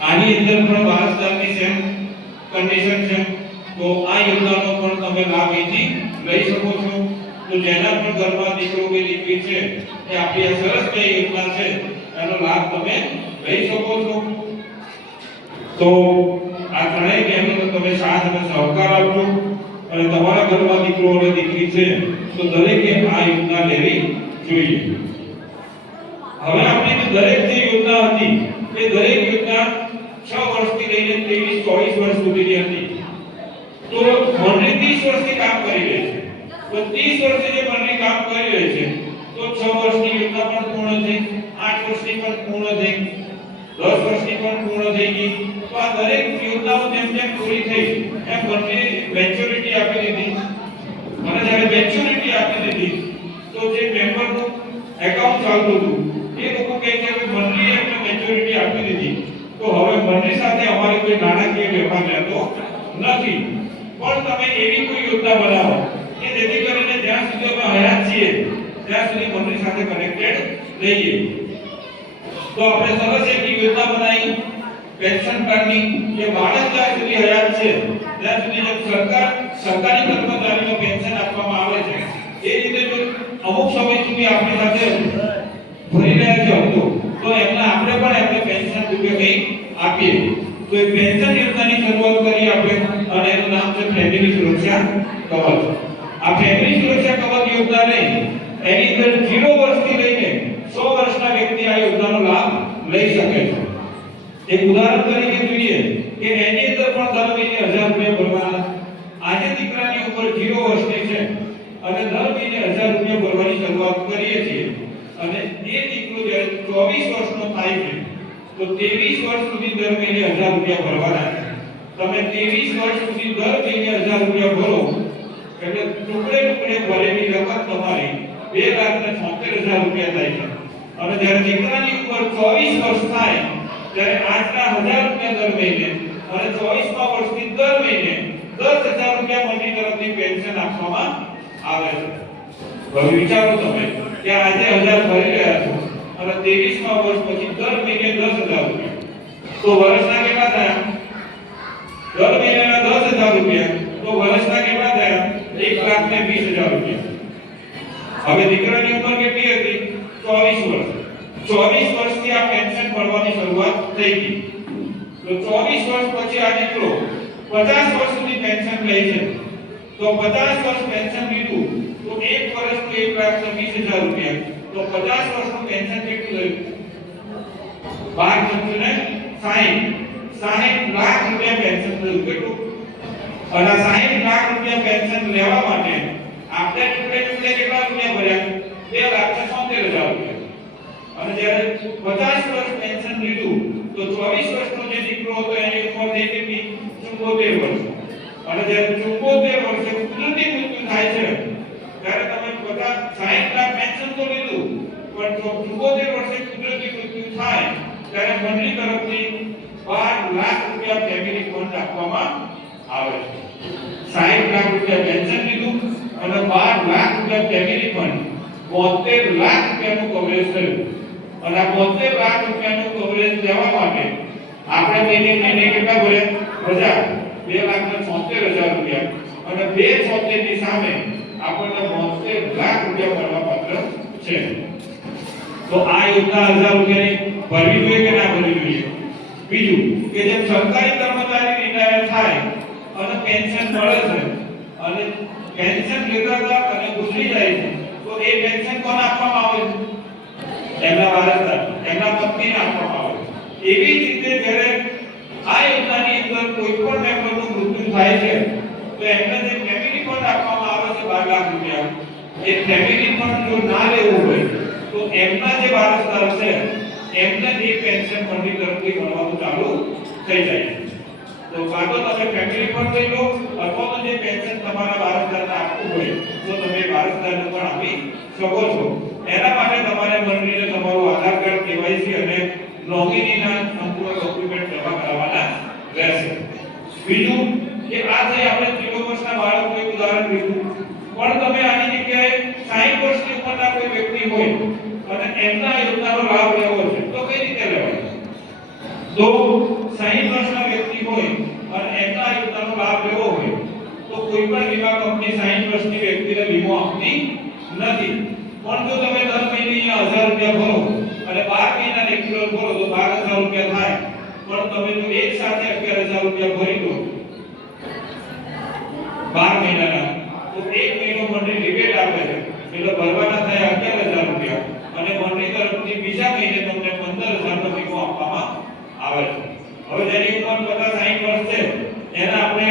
આની અંદર પણ વારસદારની સેમ કન્ડિશન છે. તો આ યોજનાનો પણ તમે લાભ અહીંથી લઈ શકો છો. તો જેના પણ ઘરમાં દીકરો કે દીકરી છે, એ આપણી આ સરસ જે યોજના છે એનો લાભ તમે લઈ શકો છો. તો આ ત્રણેય બહેનોને તમે સાથ અને સહકાર આપજો અને તમારા ઘરમાં દીકરો અને દીકરી છે તો દરેકે આ યોજના લેવી જોઈએ. હવે આપણી દરેક જે યોજના હતી એ દરેક યોજના 6 વર્ષથી લઈને 23-24 વર્ષ સુધીની હતી. તો મંડળી 30 વર્ષથી કામ કરી રહી છે. તો 30 વર્ષથી જે મંડળી કામ કરી રહી છે, તો 6 વર્ષની યોજના પણ પૂર્ણ થઈ, 8 વર્ષની પણ પૂર્ણ થઈ, 10 વર્ષની પણ પૂર્ણ થઈ ગઈ. તો આ દરેક યોજનાઓ જેમ જેમ પૂરી થઈ એમ મંડળી મેચ્યોરિટી આપી દીધી. અને જ્યારે મેચ્યોરિટી આપી દીધી તો જે મેમ્બરનું એકાઉન્ટ ચાલતું હતું એ લોકો કહે છે કે મંડળીએ એમને મેચ્યોરિટી આપી દીધી, તો હવે મંડળી સાથે અમારે કોઈ નાણાકીય વ્યવહાર રહેતો નથી. પણ તમે એવી કોઈ યોજના બનાવો કે જેથી કરીને જ્યાં સુધી અમે હયાત છીએ ત્યાં સુધી મંડળી સાથે કનેક્ટેડ રહીએ. તો આપણે સરસ એક યોજના બનાવી પેન્શન કાર્ડની, કે બાળક જ્યાં સુધી હયાત છે ત્યાં સુધી જેમ સરકારી કર્મચારીનો પેન્શન આપવામાં આવે છે એ રીતે જો અમુક સમય સુધી આપણી સાથે ભરી રહ્યા છે હપ્તો, તો એમના આપણે પણ એમને પેન્શન રૂપે કંઈ આપીએ. તો એ પેન્શન યોજનાની શરૂઆત કરી આપણે અને એનું નામ છે ફેમિલી સુરક્ષા કવચ. આ ફેમિલી સુરક્ષા કવચ યોજના નહીં, એની અંદર 0 વર્ષથી લઈને 100 વર્ષના વ્યક્તિ આ યોજનાનો લાભ લઈ શકે છે. એક ઉદાહરણ તરીકે જોઈએ કે એની અંદર પણ દર મહિને 1000 રૂપિયા ભરવાના. આજે દીકરાની ઉંમર 0 વર્ષની છે અને દર મહિને 1000 રૂપિયા ભરવાની શરૂઆત કરીએ છીએ અને એ દીકરો જ્યારે 24 વર્ષનો થાય છે તો 23 વર્ષ સુધી દર મહિને 1000 રૂપિયા ભરવાના છે. તમે 23 વર્ષ સુધી દર મહિને 1000 રૂપિયા ભરો એટલે ટુકડે ટુકડે ભરેલી રકમ તમારી 2,76,000 રૂપિયા થાય છે. અને જ્યારે દીકરાની ઉંમર 24 વર્ષ થાય ત્યારે આજના 1000 રૂપિયા દર મહિને અને 24મા વર્ષથી દર મહિને 10,000 રૂપિયા મંડળી તરફથી પેન્શન આપવામાં આવે છે. હવે વિચારો તમે કે આજે 1000 ભરી રહ્યા છો અને 23મા વર્ષ પછી દર મહિને 10,000 રૂપિયા, તો વર્ષના કેટલા થયા? દર મહિનાના 10,000 રૂપિયા, તો વર્ષના કેટલા થયા? 1,20,000 રૂપિયા. હવે દીકરાની ઉંમર કેટલી હતી? 24 વર્ષ. 24 વર્ષથી આ પેન્શન મળવાની શરૂઆત થઈ ગઈ. તો 24 વર્ષ પછી આ દીકરો 50 વર્ષ સુધી પેન્શન લે છે. તો 50 વર્ષ પેન્શન લીધું તો એક વર્ષનું 1,20,000 રૂપિયા, તો 50 વર્ષનું પેન્શન કેટલું થયું? 60 લાખ રૂપિયા પેન્શન થયું. કેટલું? અને 60 લાખ રૂપિયા પેન્શન લેવા માટે આપણે ટુકડે કેટલા રૂપિયા ભર્યા? 2,76,000 રૂપિયા. અને જ્યારે 50 વર્ષ પેન્શન લીધું તો 24 વર્ષનો જે દીકરો હતો એની ઉંમર થઈ કેટલી? 74 વર્ષ. અને જ્યારે 74 વર્ષે કુદરતી મૃત્યુ થાય છે ત્યારે તમે 60 લાખ પેન્શન તો લીધું પણ 74 વર્ષે કુદરતી મૃત્યુ થાય ત્યારે મંડળી તરફથી 12 લાખ રૂપિયા ફેમિલી ફંડ આપવામાં આવે છે. 60 લાખ રૂપિયા પેન્શન લીધું અને 12 લાખ રૂપિયા ફેમિલી ફંડ, 72 લાખ રૂપિયાનું કવરેજ થયું. અને આ 72 લાખ રૂપિયાનું કવરેજ લેવા માટે આપણે મહિને કેટલા ભર્યા? 2,76,000 રૂપિયા. અને 2,76,000 ની સામે આપણને 72 લાખ રૂપિયા મળવાપાત્ર છે. તો આ યોજના 1000 રૂપિયાની ભરવી જોઈએ કે ના ભરવી જોઈએ? બીજું કે જેમ સરકારી કર્મચારી રિટાયર થાય અને પેન્શન મળે છે અને પેન્શન લેતા અને ગુજરી જાય છે તો એ પેન્શન કોને આપવામાં આવે છે? એમના વારસદાર, એમના પત્નીને આપવામાં આવે છે. એવી જ રીતે જ્યારે આ યોજનાની અંદર કોઈ પણ મેમ્બરનું મૃત્યુ થાય છે તો એમને જે ફેમિલી ફંડ આપવામાં આવે છે 12 લાખ રૂપિયા, એ ફેમિલી ફંડ જો ના લેવું હોય તો એમના જે વારસદાર છે એમને એ પેન્શન ફંડની તરફથી મળવાનું ચાલુ થઈ જાય છે. તો કાં તો તમે ફેમિલી ફંડ લઈ લો અથવા તો જે પેન્શન તમારા વારસદારને આપવું હોય તો તમે વારસદારને પણ આપી શકો છો. એના માટે તમારે મંડળીને તમારું આધાર કાર્ડ, કેવાયસી અને નોમિનીના સંપૂર્ણ ડોક્યુમેન્ટ જમા કરાવવાના રહેશે. બીજું કે આ થઈ આપણે 0 વર્ષના બાળકનું એક ઉદાહરણ લીધું, પણ તમે આની જગ્યાએ 60 વર્ષની ઉંમરના કોઈ વ્યક્તિ હોય અને એમના યોજનાનો લાભ લેવો છે તો કઈ રીતે લેવાય? તો 60 વર્ષના વ્યક્તિ હોય અને એમના યોજનાનો લાભ લેવો હોય તો કોઈ પણ વીમા કંપની 60 વર્ષની વ્યક્તિને વીમો આપતી નથી. પણ જો તમે દર મહિને 1000 રૂપિયા ભરો અને 12 મહિના રેગ્યુલર ભરો તો 12000 રૂપિયા થાય. પણ તમે જો એક સાથે 11000 રૂપિયા ભરી દો 12 મહિનાના તો એક મહિનો મંડળી રિબેટ આપે છે એટલે ભરવાના થાય 11000 રૂપિયા અને મંડળી તરફથી બીજા મહિને તમને 15000 નો વીમો આપવામાં આવે છે. હવે જેની ઉંમર 50-60 વર્ષ છે એના આપણે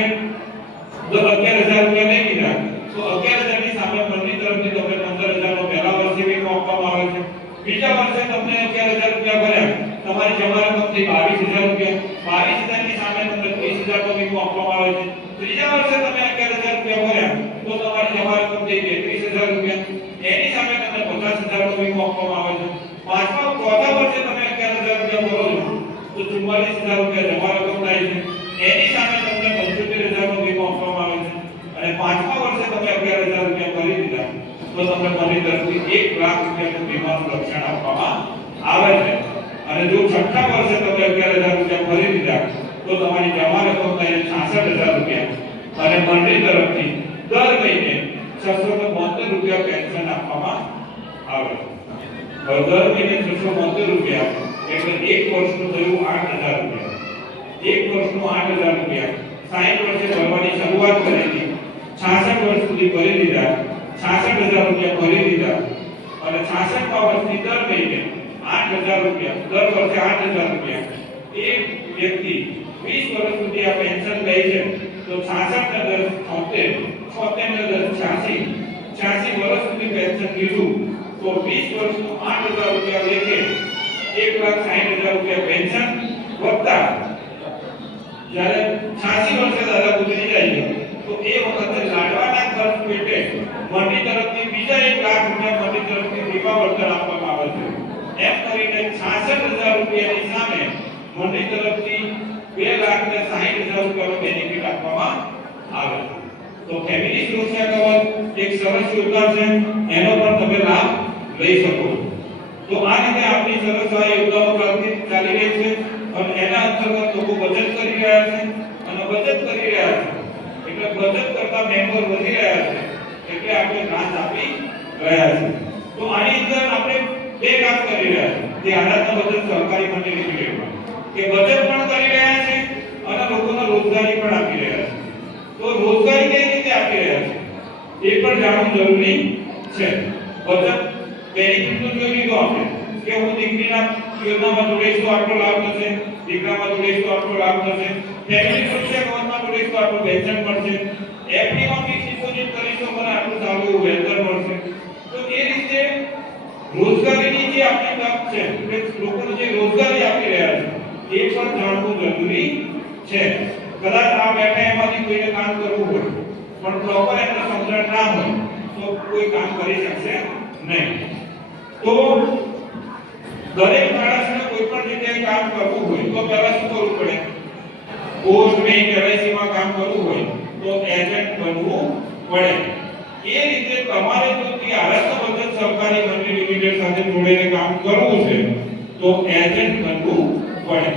જો 11000 રૂપિયા લઈ લીધા તો 11000 ની સામે મંડળી તરફથી તમને 15000 નો પહેલા વર્ષે વીમો આપવામાં આવે છે. બીજા વર્ષે તમને 11000 રૂપિયા ભર્યા, તમારી જમા રકમ થઈ 22000 રૂપિયા, 22000 ની સામે તમને 30000 નો વીમો આપવામાં આવે છે. ત્રીજા વર્ષે તમે 11000 રૂપિયા ભર્યા તો તમારી જમા રકમ થઈ 33000 રૂપિયા, એની સામે તમને 50000 નો વીમો આપવામાં આવે છે. ચોથા વર્ષે તમે 11000 રૂપિયા ભરો છો તો 44000 રૂપિયા જમા રકમ થાય છે, એની સામે તમને 75000 નો વીમો આપવામાં આવે છે. અને પાંચમા વર્ષે તમે 11000 રૂપિયા ભરી દીધા તો તમને મંડળી તરફથી 1 લાખ રૂપિયાનું વીમાનું રક્ષણ આપવામાં આવે છે. અને જો છઠ્ઠા વર્ષે તમે 11000 રૂપિયા ભરી દીધા તો તમારી જમા રકમ થાય 66000 રૂપિયા અને મંડળી તરફથી દર મહિને 672 રૂપિયા પેન્શન આપવામાં આવે છે. હવે દર મહિને 672 રૂપિયા એટલે એક વર્ષનું થયું 8000 રૂપિયા. એક વર્ષનું 8000 રૂપિયા 60 વર્ષે ભરવાની શરૂઆત કરી હતી, 66 વર્ષ સુધી ભરી દીધા, 66000 રૂપિયા ભરી દીધા અને 66મા વર્ષની દર મહિને 8000 રૂપિયા, દર વર્ષે 8000 રૂપિયા. એક વ્યક્તિ 20 વર્ષ સુધી આ પેન્શન લે છે તો 66 ને 10 76 ને 10 86 વર્ષ સુધી પેન્શન લીધું તો 20 વર્ષનું 8000 રૂપિયા લેકે 1,60,000 રૂપિયા પેન્શન વત્તા જ્યારે 86 વર્ષે દાદા ગુજરી જાય તો એ વખતે લાડવાના ખર્ચ પેટે મંડળી તરફથી બીજા 1 લાખ રૂપિયા મંડળી તરફથી વીમા વળતર આપવામાં આવે છે. એમ કરીને 66000 રૂપિયાની સામે મંડળી તરફથી 2,60,000 રૂપિયાનો બેનિફિટ આપવામાં આવે છે. તો ફેમિલી સુરક્ષા કવચ એક સરસ યોજના છે, એનો પણ તમે લાભ લઈ શકો છો. તો આ રીતે આપણી સરસ આ યોજનાઓ ચાલી રહી છે અને એના અંતર્ગત લોકો બચત કરી રહ્યા છે અને બચત કરી રહ્યા છે એટલે બચત કરતા મેમ્બર વધી રહ્યા છે એટલે આપણે ગ્રાન્ટ આપી રહ્યા છે. તો આની અંદર આપણે બે કામ કરી રહ્યા છે જે આનાત્મક બચત સહકારી મંડળી લિમિટેડમાં કે બચત પણ કરી રહ્યા છે અને લોકોને રોજગારી પણ આપી રહ્યા છે. તો રોજગારી કઈ રીતે આપી રહ્યા છે એ પણ જાણવું જરૂરી છે. બચત બેનિફિટ તો જોઈ લીધો આપણે કે હું દીકરીના યોજનામાં જોડાઈશ તો આટલો લાભ થશે, દીકરામાં જોડાઈશ તો આટલો લાભ થશે, ફેમિલી સુરક્ષા કવચમાં જોડાઈશ તો આટલું પેન્શન મળશે, એફડીમાં ફિક્સ ડિપોઝિટ કરીશ તો મને આટલું સારું વેતન મળશે. તો એ રીતે રોજગારીની જે આપણી તક છે કે લોકોને જે રોજગારી આપી રહ્યા છે એ પણ જાણવું જરૂરી છે. કદાચ આ બેઠા એમાંથી કોઈને કામ કરવું હોય પણ પ્રોપર એમને સમજણ ના હોય તો કોઈ કામ કરી શકશે નહીં. તો દરેક માણસને કોઈ પણ જગ્યાએ કામ કરવું હોય તો પહેલા શું કરવું પડે? પોસ્ટ બેંક કેવાયસી માં કામ કરવું હોય તો એજન્ટ બનવું પડે. એ રીતે તમારે જો આરક્ષણ બચત સહકારી મંડળી લિમિટેડ સાથે જોડીને કામ કરવું છે તો એજન્ટ બનવું પડે.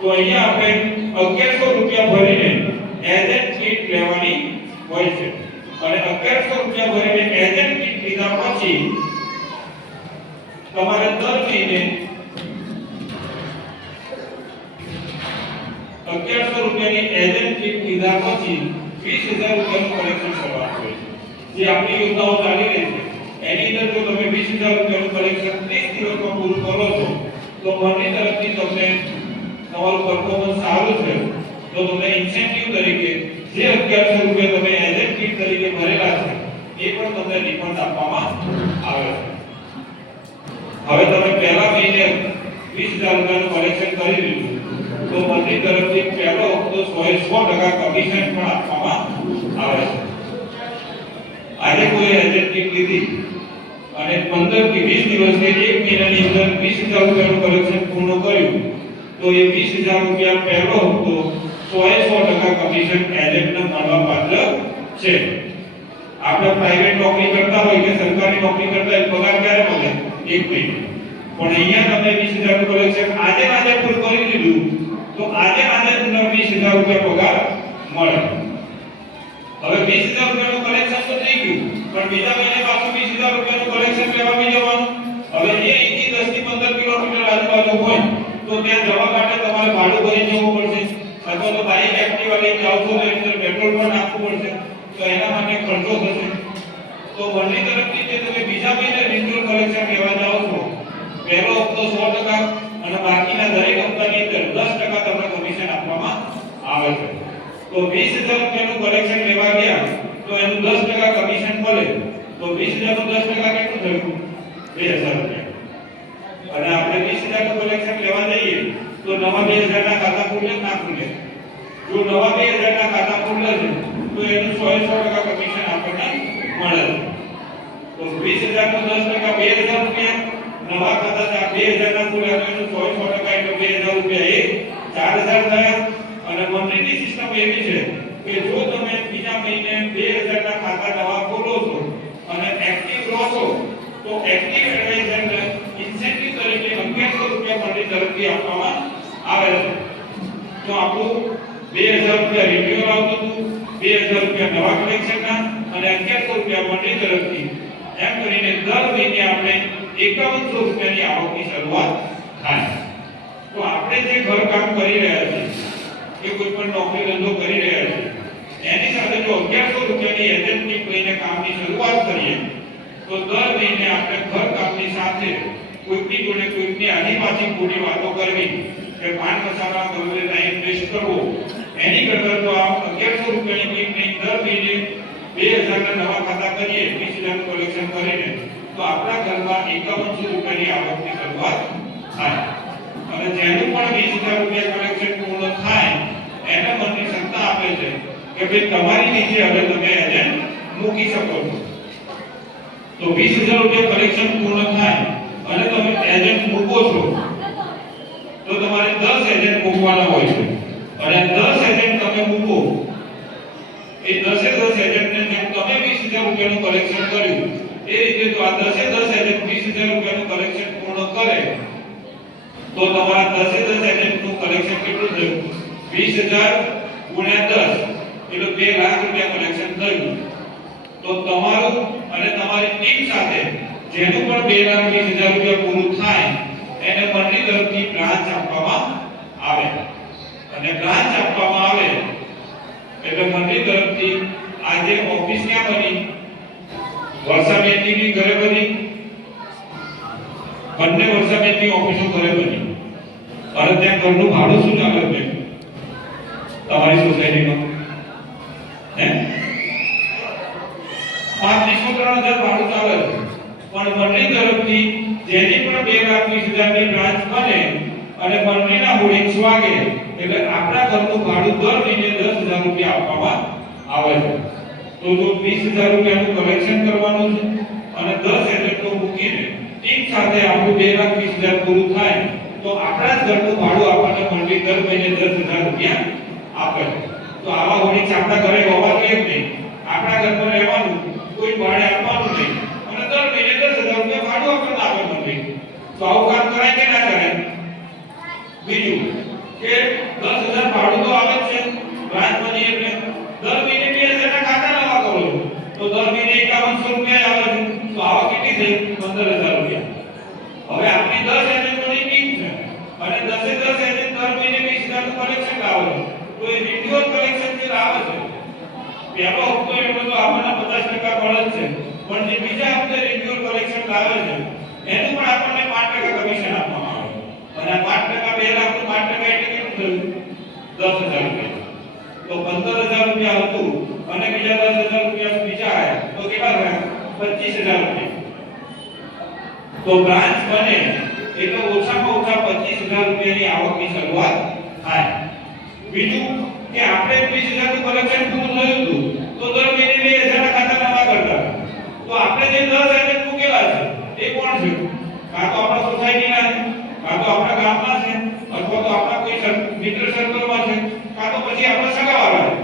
તો અહીંયા આપણે 1100 રૂપિયા ભરીને એજન્ટ કીટ લેવાની હોય છે અને 1100 રૂપિયા ભરીને એજન્ટ કીટ લીધા પછી તમારે દર મહિને 1100 રૂપિયાની એજન્ટ કીટ લીધા પછી 20000 રૂપિયાનું કલેક્શન કરવાનું હોય છે. જે આપણી યોજનાઓ ચાલી રહી છે એની અંદર જો તમે 20000 રૂપિયાનું કલેક્શન 30 દિવસમાં પૂરું કરો છો તો મંડળી તરફથી તમને તમારું પરફોર્મન્સ સારું છે તો તમને ઇન્સેન્ટિવ તરીકે જે 1100 રૂપિયા તમે એ પણ તમને રિફંડ આપવામાં આવે છે. હવે તમે પહેલા મહિને 20000 રૂપિયાનું કલેક્શન કરી લીધું તો મંત્રી તરફથી પહેલો હપ્તો 100% કમિશન પણ આપવામાં આવે છે. આજે કોઈ એજન્ટની લીધી અને 15 થી 20 દિવસની એક મહિનાની અંદર 20000 રૂપિયાનું કલેક્શન પૂર્ણ કર્યું તો એ 20000 રૂપિયા પહેલો હપ્તો 100% કમિશન એજન્ટને મળવા પાત્ર છે. આપણે પ્રાઇવેટ નોકરી કરતા હોય કે સરકારી નોકરી કરતા હોય પગાર ક્યારે મળે? એક મહિને. પણ અહીંયા તમે 20000 નું કલેક્શન આજે પૂરું કરી દીધું તો આજે તમને 20000 રૂપિયા પગાર મળે. હવે 20000 રૂપિયાનું કલેક્શન તો થઈ ગયું પણ બીજા મહિને પાછું 20000 રૂપિયાનું કલેક્શન લેવા બી જવાનું. હવે એ અહીંથી 10 થી 15 કિલોમીટર આજુબાજુ હોય તો ત્યાં જવા માટે તમારે ભાડું ભરી જવું પડશે અથવા તો બાઈક એક્ટિવા લઈને જાવ છો તો એની અંદર પેટ્રોલ પણ નાખવું પડશે તો એના માટે ખર્ચો થશે. તો મંડળી તરફથી જે તમે બીજા મહિને રિન્યુઅલ કલેક્શન લેવા જાઓ છો પહેલો હપ્તો 100% અને બાકીના દરેક હપ્તાની અંદર 10% તમને કમિશન આપવામાં આવે છે. તો 20000 રૂપિયાનું કલેક્શન લેવા ગયા તો એનું 10% કમિશન મળે તો 20000 નું 10% કેટલું થયું? 2000 રૂપિયા. અને આપણે 20000 નું કલેક્શન લેવા જઈએ તો નવા 2000 ના ખાતા ખુલે ના ખુલે? જો નવા 2000 ના ખાતા ખુલે છે તો એનું 100% કમિશન આપણને મળે છે. તો 20000 નું 10% 2000 રૂપિયા નવા ખાતા 2000 ના ખુલે તો એનું 100% એટલે 2000 રૂપિયા એ 4000 થયા. અને મંડળીની સિસ્ટમ એવી છે કે જો તમે બીજા મહિને 2000 ના ખાતા નવા ખોલો છો અને એક્ટિવ રહો છો તો એક્ટિવ એડવાઇઝરને ઇન્સેન્ટિવ તરીકે 1100 રૂપિયા મંડળી તરફથી આપવામાં આવે છે. તો આપણું 2000 રૂપિયા રિન્યુઅલ આવતું હતું, 2000 રૂપિયા નવા કલેક્શનના અને 1100 રૂપિયા મંડળી તરફથી એમ કરીને દર મહિને આપણે 5100 રૂપિયાની આવકની શરૂઆત થાય. તો આપણે જે ઘર કામ કરી રહ્યા છીએ કે કોઈ પણ નોકરી ધંધો કરી રહ્યા છે એની સાથે જો 1100 રૂપિયાની એજન્ટની લઈને કામની શરૂઆત કરીએ તો દર મહિને આપણે ઘર કામની સાથે કોઈકની જોડે કોઈકની આજીપાછી ખોટી વાતો કરવી કે પાન મસાલા કરવે ટાઈમ વેસ્ટ કરવો એની કરતા તો આ 1100 રૂપિયાની ક્લિક દર મહિને 2000 ના નવા ખાતા કરીએ 20000 નું કલેક્શન કરીને તો આપણા ઘરમાં 5100 રૂપિયાની આવકની શરૂઆત થાય. અને જેનું પણ 20000 રૂપિયા કલેક્શન પૂર્ણ થાય એને મંત્રી સત્તા આપે છે કે ભાઈ તમારી નીચે હવે તમે એજન્ટ મૂકી શકો છો. તો 20000 રૂપિયા કલેક્શન પૂર્ણ થાય અને તમે એજન્ટ મૂકો છો તો તમારે 10 એજન્ટ મૂકવાના હોય છે અને 10 એજન્ટ તમે મૂકો એ 10 એજન્ટને જેમ તમે 20000 રૂપિયાનું કલેક્શન કર્યું એ રીતે તો આ 10 એજન્ટ 20000 રૂપિયાનું કલેક્શન પૂર્ણ કરે તો તમારા 10 એજન્ટનું કલેક્શન કેટલું થયું? 20000 ગુણ્યા 10 એટલે 2 લાખ રૂપિયા કલેક્શન થયું. તો તમારું અને તમારી ટીમ સાથે જેનું પણ 2,20,000 રૂપિયા પૂરું થાય એને મંડળી તરફથી બ્રાન્ચ આપવામાં આવે અને બ્રાન્ચ આપવામાં આવે એટલે મંડળી તરફથી આજે ઓફિસ ક્યાં બની? વર્ષાબેનની ઘરે બની, બંને વર્ષાબેનની ઓફિસો ઘરે બની. અને ત્યાં ઘરનું ભાડું શું ચાલે છે તમારી સોસાયટીમાં? હે 5,3,000 ભાડું ચાલે છે. પણ મંડળી તરફથી જેની પણ 2,20,000 ની બ્રાન્ચ બને અને મંડળીના હોર્ડિંગ્સ વાગે એટલે આપણા ઘરનું ભાડું દર મહિને 10,000 રૂપિયા આપવામાં આવે છે. તો જો 20,000 રૂપિયાનું કલેક્શન કરવાનું છે અને 10 એજન્ટો મૂકીને ટીમ સાથે આપણું 2,20,000 પૂરું થાય તો આપણા જ ઘરનું ભાડું આપણને મંડળી દર મહિને 10,000 રૂપિયા આપે છે. તો આવા હોર્ડિંગ્સ આપણા ઘરે હોવા જોઈએ કે નહીં? આપણા ઘરમાં રહેવાનું, કોઈ ભાડે આપવાનું નહીં અને દર મહિને 10,000 રૂપિયા ભાડું આપણને આપે મંડળી. તો આવું કામ કરાય કે ના કરાય? બીજું કે 10,000 ભાડું તો આવે જ છે બ્રાન્ચ બની એટલે દર મહિને 2,000 ના ખાતા નવા કરો તો દર મહિને 5100 રૂપિયા આવે છે. તો આવક કેટલી થઈ? 15,000 રૂપિયા. હવે આપણી 10 એજન્ટોની ટીમ છે અને 10 એજન્ટ દર મહિને 20,000 નું કલેક્શન લાવે તો એ રિન્યુઅલ કલેક્શન જે લાવે છે પહેલો હપ્તો એનો તો આપણને 50% મળે છે પણ જે બીજા હપ્તે રિન્યુઅલ કલેક્શન લાવે છે એનું પણ આપણને 5% કમિશન આપવામાં આવે અને 5% 2 લાખ નું 5% એટલે કેટલું થયું? 10,000 રૂપિયા. તો 15,000 રૂપિયા હતું અને બીજા 10,000 રૂપિયા બીજા આયા તો કેટલા થયા? 25,000 રૂપિયા. તો બ્રાન્ચ બને એટલે ઓછામાં ઓછા 25,000 રૂપિયાની આવકની શરૂઆત થાય. બીજું કે આપણે 20,000 નું કલેક્શન પૂરું થયું હતું તો દર મહિને 2,000 ના ખાતા નવા કરતા. તો આપણે જે 10 એજન્ટ મૂકેલા છે એ કોણ છે? કાં તો આપણા સોસાયટીના છે, કાં તો આપણા ગામના છે, અથવા તો આપણા કોઈ મિત્ર સર્કલમાં છે, કાં તો પછી આપણા સગાવાળા છે.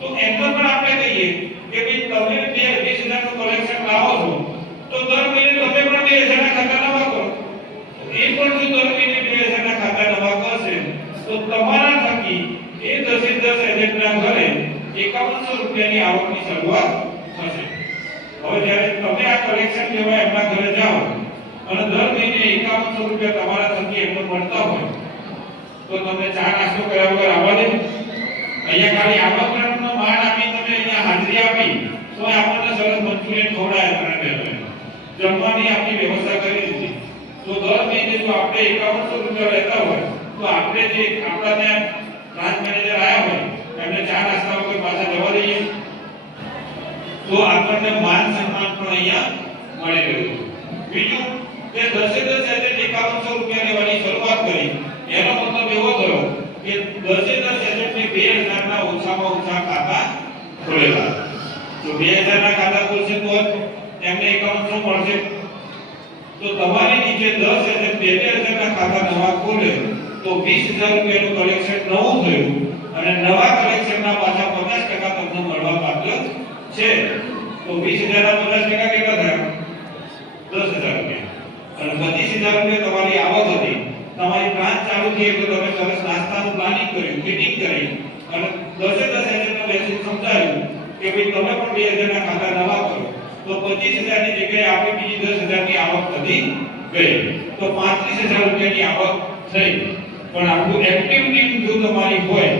તો એમને પણ આપણે કહીએ કે ભાઈ તમે 20,000 નું કલેક્શન લાવો છો તો દર મહિને તમે પણ 2,000 ના ખાતા નવા કરો. એ પણ જો દર મહિને 2,000 ના ખાતા નવા કરશે તો તમારા થકી એ 10 એજન્ટના ઘરે 5100 રૂપિયાની આવકની શરૂઆત થશે. હવે જ્યારે તમે આ કલેક્શન લેવા એમના ઘરે જાઓ અને દર મહિને 5100 રૂપિયા તમારા થકી એમને મળતા હોય તો તમને ચા નાસ્તો કર્યા વગર આવવા દે? અહીંયા ખાલી આમંત્રણનો માન આપી તમે અહીંયા હાજરી આપી તો આપણને સરસ મંચુરિયન ખવડાયા ત્રણે બે. જમવાની આપણી વ્યવસ્થા કરી દીધી. તો દર મહિને જો આપણે 5100 રૂપિયા લેતા હોય તો આપણે જે આપણા ત્યાં બ્રાન્ચ મેનેજર આયા હોય એમને ચા નાસ્તા વગર પાછા જવા દઈએ તો આપણને માન સન્માન પણ અહીંયા મળી રહ્યું. બીજું કે 10 એજન્ટ 5100 રૂપિયા લેવાની શરૂઆત કરી એનો મતલબ એવો થયો કે 10 એજન્ટને 2,000 ના ઓછામાં ઓછા ખાતા ખોલેલા. જો 2,000 ના ખાતા ખોલશે તો એમને 5100 મળશે. તો તમારી નીચે 10 એજન્ટ 2,000 ના ખાતા નવા ખોલે તો 20,000 રૂપિયાનું કલેક્શન નવું થયું અને નવા કલેક્શનના પાછા 50% તમને મળવા પાત્ર છે. તો 20,000 ના 50% કેટલા થયા? 10,000 રૂપિયા. અને 25,000 રૂપિયા તમારી આવક હતી. તમારી બ્રાન્ચ ચાલુ થઈ એટલે તમે સરસ નાસ્તાનું પ્લાનિંગ કર્યું, મીટિંગ કરી અને 10 એજન્ટને બેસી સમજાવ્યું કે ભાઈ તમે પણ 2,000 ના ખાતા નવા કરો. તો 25,000 ની જગ્યાએ આપણે બીજી 10,000 ની આવક વધી ગઈ. તો 35,000 રૂપિયાની આવક થઈ. પણ આપણું એક્ટિવ ટીમ જો તમારી હોય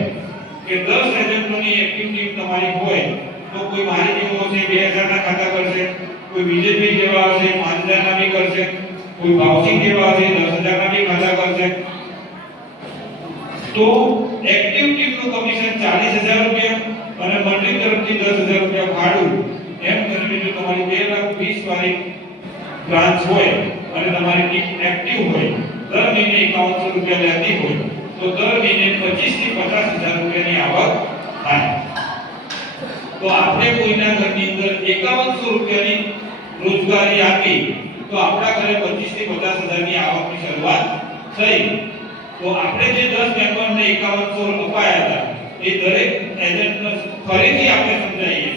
કે 10 એજન્ટોની એક્ટિવ ટીમ તમારી હોય તો કોઈ મારી જેવો હશે 2,000 ના ખાતા કરશે, કોઈ બીજેપી જેવા હશે 5,000 ના બી કરશે, કોઈ ભાવસિંગ જેવા હશે 10,000 ના બી ખાતા કરશે. તો એક્ટિવ ટીમનું કમિશન 40,000 રૂપિયા અને મંડળી તરફથી 10,000 રૂપિયા ભાડું એમ કરીને જો તમારી 2,20,000 વાળી બ્રાન્ચ હોય અને તમારી ટીમ એક્ટિવ હોય દર મહિને 5100 રૂપિયા લેતી હોય તો દર મહિને 25 થી 50,000 રૂપિયાની આવક થાય. તો આપણે કોઈના ઘરની અંદર 5100 રૂપિયાની રોજગારી આપી તો આપણા ઘરે 25 થી 50,000 ની આવકની શરૂઆત થઈ. તો આપણે જે 10 મેમ્બરને 5100 અપાયા હતા એ દરેક એજન્ટને ફરીથી આપણે સમજાવીએ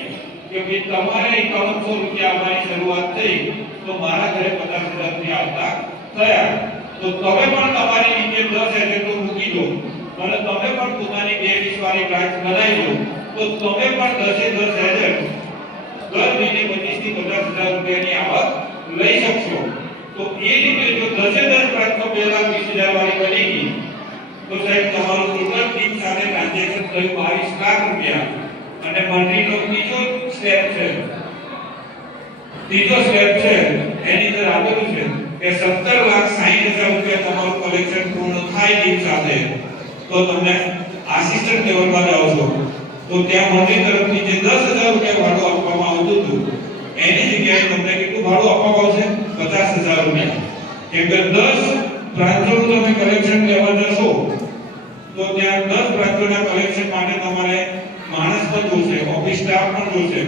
કે ભાઈ તમારે 5100 રૂપિયા આવવાની શરૂઆત થઈ તો મારા ઘરે 50,000 રૂપિયા આવતા થયા. તો તમે પણ તમારી નીચે 10 એજન્ટો મૂકી દો અને તમે પણ પોતાની 220 વાળી બ્રાન્ચ બનાવી દો તો તમે પણ 10 એજન્ટ દર મહિને 25 થી 50,000 રૂપિયાની આવક લઈ શકશો. તો એ રીતે જો 10 બ્રાન્ચો 2,20,000 વાળી બની ગઈ તો સાહેબ તમારું ટોટલ ટીમ સાથે ટ્રાન્ઝેક્શન થયું 22 લાખ રૂપિયા. અને મંડળીનો ત્રીજો સ્ટેપ છે એની અંદર આપેલું છે કે 17,60,000 રૂપિયા તમારું કલેક્શન પૂર્ણ થાય ટીમ સાથે તો તમને આસિસ્ટન્ટ લેવલમાં જાઓ છો તો ત્યાં મંડળી તરફથી જે 10,000 રૂપિયા ભાડું આપવામાં આવતું હતું એની જગ્યાએ તમને કેટલું ભાડું આપવામાં આવશે? 50,000 રૂપિયા. કેમ કે 10 બ્રાન્ચોનું તમે કલેક્શન લેવા જશો તો ત્યાં 10 બ્રાન્ચોના કલેક્શન માટે તમારે માણસ પણ જોશે, ઓફિસ સ્ટાફ પણ જોશે.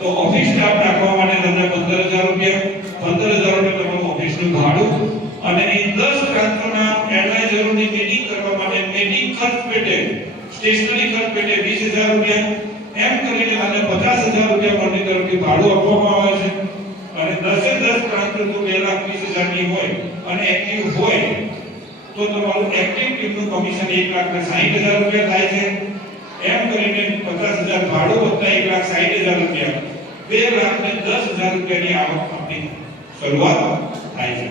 તો ઓફિસ સ્ટાફ રાખવા માટે તમને 15,000 રૂપિયા તમારું ઓફિસનું ભાડું અને એ 10 બ્રાન્ચોના એડવાઇઝરોની મીટિંગ કરવા માટે મીટિંગ ખર્ચ પેટે સ્ટેશનરી ખર્ચ પેટે 20,000 રૂપિયા એમ કરીને અને 50,000 રૂપિયા મંડળી તરફથી ભાડું આપવામાં આવે છે. અને 10 બ્રાન્ચો જો 2,20,000 ની હોય અને એક્ટિવ હોય તો તમારું એક્ટિવ ટીમનું કમિશન 1,60,000 રૂપિયા થાય છે. એમ કરીને 50,000 ભાડું વત્તા 1,60,000 રૂપિયા 2,10,000 રૂપિયાની આવક આપણી શરૂઆત થાય છે.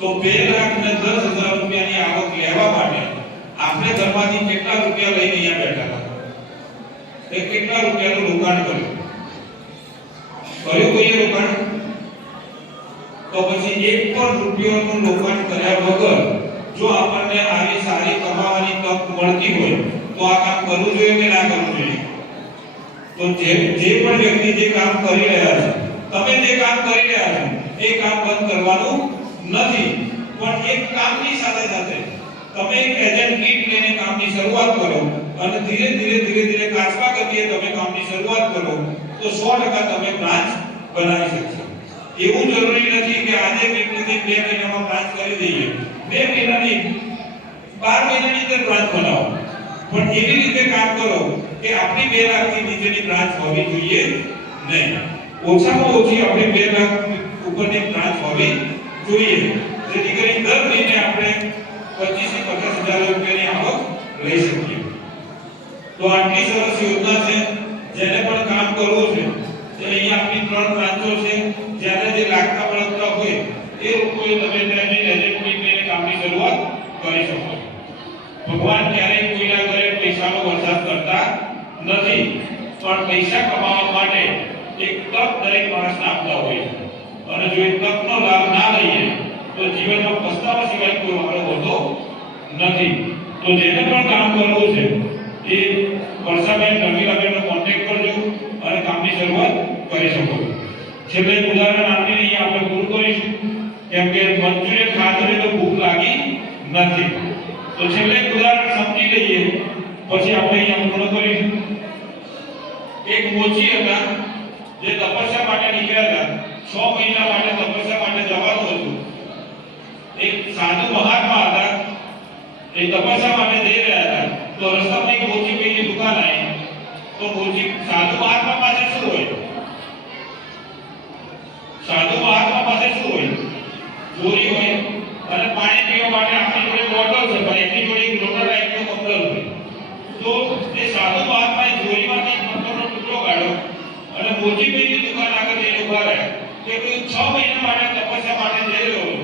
તો 2,10,000 રૂપિયાની આવક લેવા માટે આપણે ઘરમાંથી કેટલા રૂપિયા લઈને અહીંયા બેઠા હતા? એ કેટલા રૂપિયાનું રોકાણ કર્યું કોઈએ રોકાણ? તો પછી એક પણ રૂપિયાનું રોકાણ કર્યા વગર જો આપણને આવી સારી કમાવાની તક મળતી હોય તો આ કામ કરવું જોઈએ કે ના કરવું જોઈએ? તો જે પણ વ્યક્તિ જે કામ કરી રહ્યા છે તમે જે કામ કરી રહ્યા છો એ કામ બંધ કરવાનું નથી, પણ એક કામની સાથે સાથે તમે એક એજન્ટ કીટ લઈને કામની શરૂઆત કરો અને ધીરે ધીરે કાચવા ગતિએ તમે કામની શરૂઆત કરો તો 100% તમે બ્રાન્ચ બનાવી શકશો. એવું જરૂરી નથી કે આજે વ્યક્તિથી 2 મહિનામાં બ્રાન્ચ કરી દઈએ, 2 મહિનાની 12 મહિનાની અંદર બ્રાન્ચ બનાવો, પણ એવી રીતે કામ કરો કે આપણી 2 લાખથી નીચેની બ્રાન્ચ હોવી જોઈએ નહીં. ઓછામાં ઓછી આપણી 2 લાખ ઉપરની બ્રાન્ચ હોવી જોઈએ, જેથી કરી દર મહિને આપણે 25 થી 50,000 રૂપિયાની આવક લઈ શકીએ. તો આટલી સરસ યોજના છે, જેને પણ કામ કરવું છે તે અહીંયા આપણી 3 બ્રાન્ચો છે. જ્યારે જે લાગતા વળગતા હોય એ લોકોએ તમે ત્યાં એજન્ટ લઈને કામની શરૂઆત કરી શકો. ભગવાન ક્યારેય કોઈના ઘરે પૈસાનો વરસાદ કરતા નથી, પણ પૈસા કમાવા માટે એક તક દરેક માણસને આપતા હોય છે, અને જો એ તકનો લાભ ના લઈએ તો જીવનમાં પસ્તાવા સિવાય કોઈ વારો હોતો નથી. તો જેને પણ કામ કરવું છે એ વર્ષાબેન રમીલાબેનનો કોન્ટેક્ટ કરજો અને કામની શરૂઆત કરી શકો. છેલ્લે એક ઉદાહરણ આપીને અહીંયા આપણે પૂરું કરીશું, કેમ કે મંચુરિયન ખાધું તો ભૂખ લાગી નથી. તો છેલ્લે એક ઉદાહરણ સમજી લઈએ પછી આપણે અહીંયા પૂર્ણ કરીશું. એક મોચી હતા જે તપસ્યા માટે નીકળ્યા હતા, 6 મહિના માટે તપસ્યા માટે જવાનું હતું. એક સાધુ મહાત્મા હતા, એ તપસ્યા માટે જઈ રહ્યા હતા, તો રસ્તામાં એક મોચી ભાઈની દુકાન આવી. તો મોચી સાધુ મહાત્મા પાસે શું હોય? સાધુ મહાત્મા પાસે શું હોય? જોરી હોય, અને પાણી પીવા માટે આપણી જોડે બોટલ છે, પણ એમની જોડે એક લોટા ટાઈપનો કમર હોય. તો એ સાધુ મહાત્માએ જોરીમાંથી એક પથ્થરનો ટુકડો કાઢ્યો અને મોચી ભાઈની દુકાન આગળ જઈને ઉભા રહ્યા કે કોઈ 6 મહિના માટે તપસ્યા માટે જઈ રહ્યો,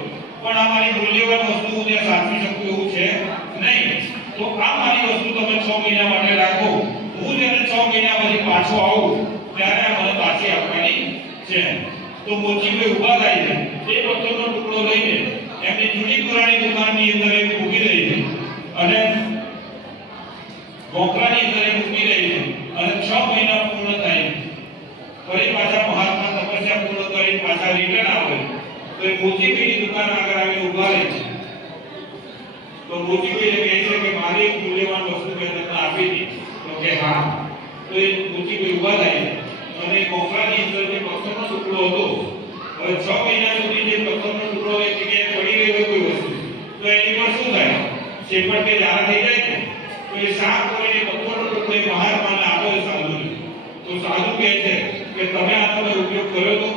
પણ આ મારી મૂલ્યવાન વસ્તુ હું ત્યાં સાચવી શકું એવું છે નહીં. તો આ મારી વસ્તુ તમે 6 મહિના માટે રાખો, હું જ્યારે 6 મહિના પછી પાછો આવું ત્યારે આ મને પાછી આપવાની છે. તો મોચીભાઈ ઊભા થાય છે, એ પથ્થરનો ટુકડો લઈને એમની જૂની પુરાણી દુકાનની અંદર એ મૂકી દે છે અને ગોખલાની અંદર એ મૂકી દે છે, અને 6 મહિના પૂર્ણ થાય ફરી પાછા મહાત્મા તપસ્યા પૂર્ણ કરી પાછા રિટર્ન આવે તો એ મોચીભાઈની દુકાન આગળ આવીને ઊભા રહે છે. તો મોચીભાઈને કહે છે કે મારી એક મૂલ્યવાન વસ્તુ મેં તમને આપી હતી. તો કે હા. તો એ મોચીભાઈ ઊભા થાય અને ગોખલાની અંદર જે પથ્થરનો ટુકડો હતો, હવે 6 મહિના સુધી જે પથ્થરનો ટુકડો એક જગ્યાએ પડી રહ્યો કોઈ વસ્તુ, તો એની પર શું થાય? શેપટ કે જાડા થઈ જાય ને, તો એ સાફ કરીને પથ્થરનો ટુકડો એ મહાત્માને આપો સાધુને. તો સાધુ કહે છે કે તમે આનો ઉપયોગ કર્યો હતો?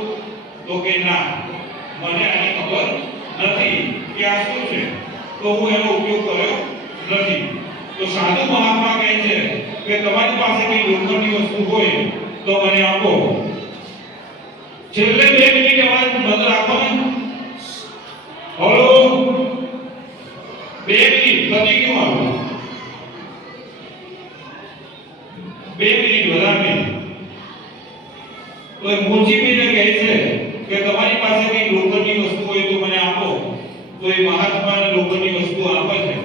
તો કે ના, મને આની ખબર નથી કે આ શું છે, તો હું એનો ઉપયોગ કર્યો નથી. તો સાધુ મહાત્મા કહે છે કે તમારી પાસે કઈ લોખંડની વસ્તુ હોય તો મને આપો. છેલ્લે 2 મિનિટ અવાજ બંધ રાખો ને. હલો, 2 મિનિટ પતી ગયું આપણું. 2 મિનિટ વધારે. તો મોચીભાઈને કહે છે કે તમારી પાસે કઈ લોખંડની વસ્તુ હોય તો મને આપો. તો એ મહાત્માને લોખંડની વસ્તુ આપે છે,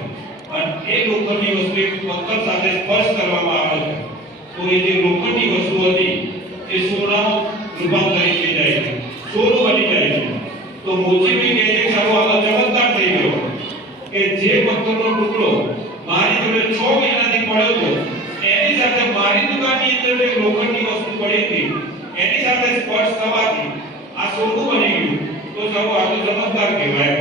અને એ લોખંડની વસ્તુ એક પથ્થર સાથે સ્પર્શ કરવામાં આવે છે, તો એ જે લોખંડની વસ્તુ હતી એ સોનામાં રૂપાંતરિત થઈ જાય છે, સોનું બની જાય છે. તો મોચીભાઈ કહે છે સારું આ ચમત્કાર થઈ ગયો કે જે પથ્થરનો ટુકડો મારી જોડે 6 મહિનાથી પડ્યો હતો, એની સાથે મારી દુકાનની અંદર જે લોખંડની વસ્તુ પડી હતી એની સાથે સ્પર્શ થવાથી આ સોનું બની ગયું. તો સારું આ તો ચમત્કાર કહેવાય.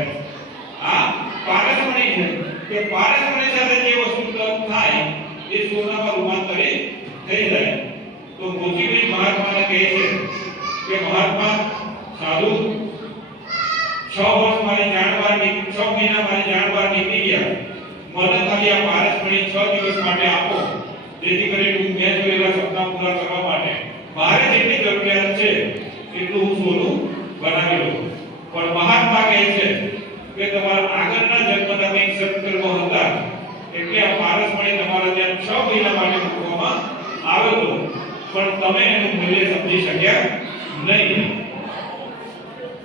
આ પારસમણી છે કે પારસમણી સાથે જે વસ્તુ થાય એ સોનામાં રૂપાંતરિત થઈ જાય. તો મોચીભાઈ મહાત્માને કહે છે કે મહાત્મા સાધુ 6 વર્ષ મારી જાણ બહાર 6 મહિના મારી જાણ બહાર નીકળી ગયા, મને ખાલી આ પારસમણી 6 દિવસ માટે આપો, જેથી કરીને હું મેં જોયેલા સપના પૂરા કરવા માટે મારે જેટલી જરૂરિયાત છે એટલું હું સોનું બનાવી લઉં. પણ મહાત્મા કહે છે કે તમારા આગળના જન્મના કંઈક સત્કર્મ હતા, એટલે આ પારસમણી તમારા ત્યાં 6 મહિના માટે મૂકવામાં આવ્યો હતો, પણ તમે એનું મૂલ્ય સમજી શક્યા નહીં.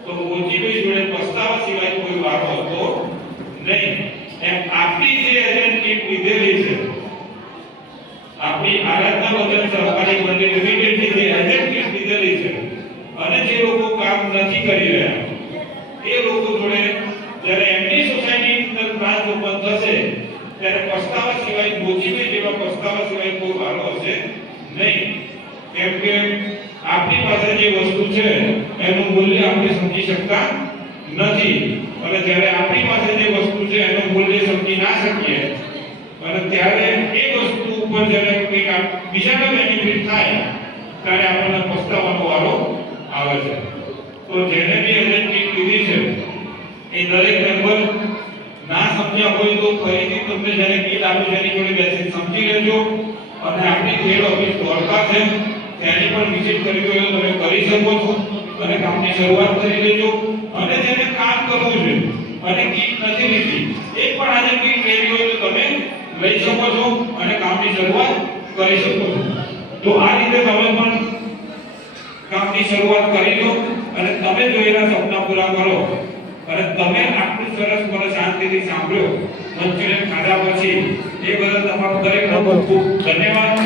તો મોચીભાઈ જોડે પસ્તાવા સિવાય કોઈ વારો હતો નહીં. એમ આપણી જે એજન્ટ કીટ લીધેલી છે, આપણી આરાધના વચન સહકારી મંડળ લિમિટેડની જે એજન્ટ કીટ લીધેલી છે, અને જે લોકો કામ નથી કરી રહ્યા એ લોકો જોડે જ્યારે એમની સોસાયટીની અંદર બ્રાન્ચ ઓપન થશે ત્યારે પસ્તાવા સિવાય મોજીભાઈ જેવા પસ્તાવા સિવાય કોઈ વારો હશે નહીં. કેમ કે આપણી પાસે જે વસ્તુ છે એનું મૂલ્ય આપણે સમજી શકતા નથી અને જ્યારે આપણી પાસે જે વસ્તુ છે એનું મૂલ્ય સમજી ના શકીએ અને ત્યારે એ વસ્તુ ઉપર જ્યારે કંઈક બીજાને બેનિફિટ થાય ત્યારે આપણને પસ્તાવાનો વારો આવે છે. તો જેને બી એજન્સી લીધી છે એ દરેક મેમ્બર ના સમજ્યા હોય તો ફરીથી તમને જ્યારે કીટ આપી છે એની જોડે બેસીને સમજી લેજો અને આપણી હેડ ઓફિસ ધોળકા છે ત્યાંની પણ વિઝિટ કરવી હોય તો તમે કરી શકો છો અને કામની શરૂઆત કરી લેજો. અને જેને કામ કરવું છે અને કીટ નથી લીધી એક પણ આજે કીટ લેવી હોય તો તમે લઈ શકો છો અને કામની શરૂઆત કરી શકો છો. તો આ રીતે તમે પણ કામની શરૂઆત કરી લો અને તમે જોયેલા સપના પૂરા કરો. અને તમે આટલું સરસ મને શાંતિથી સાંભળ્યો મંચુરિયન ખાધા પછી એ બદલ તમારો દરેકનો ખૂબ ખૂબ ધન્યવાદ.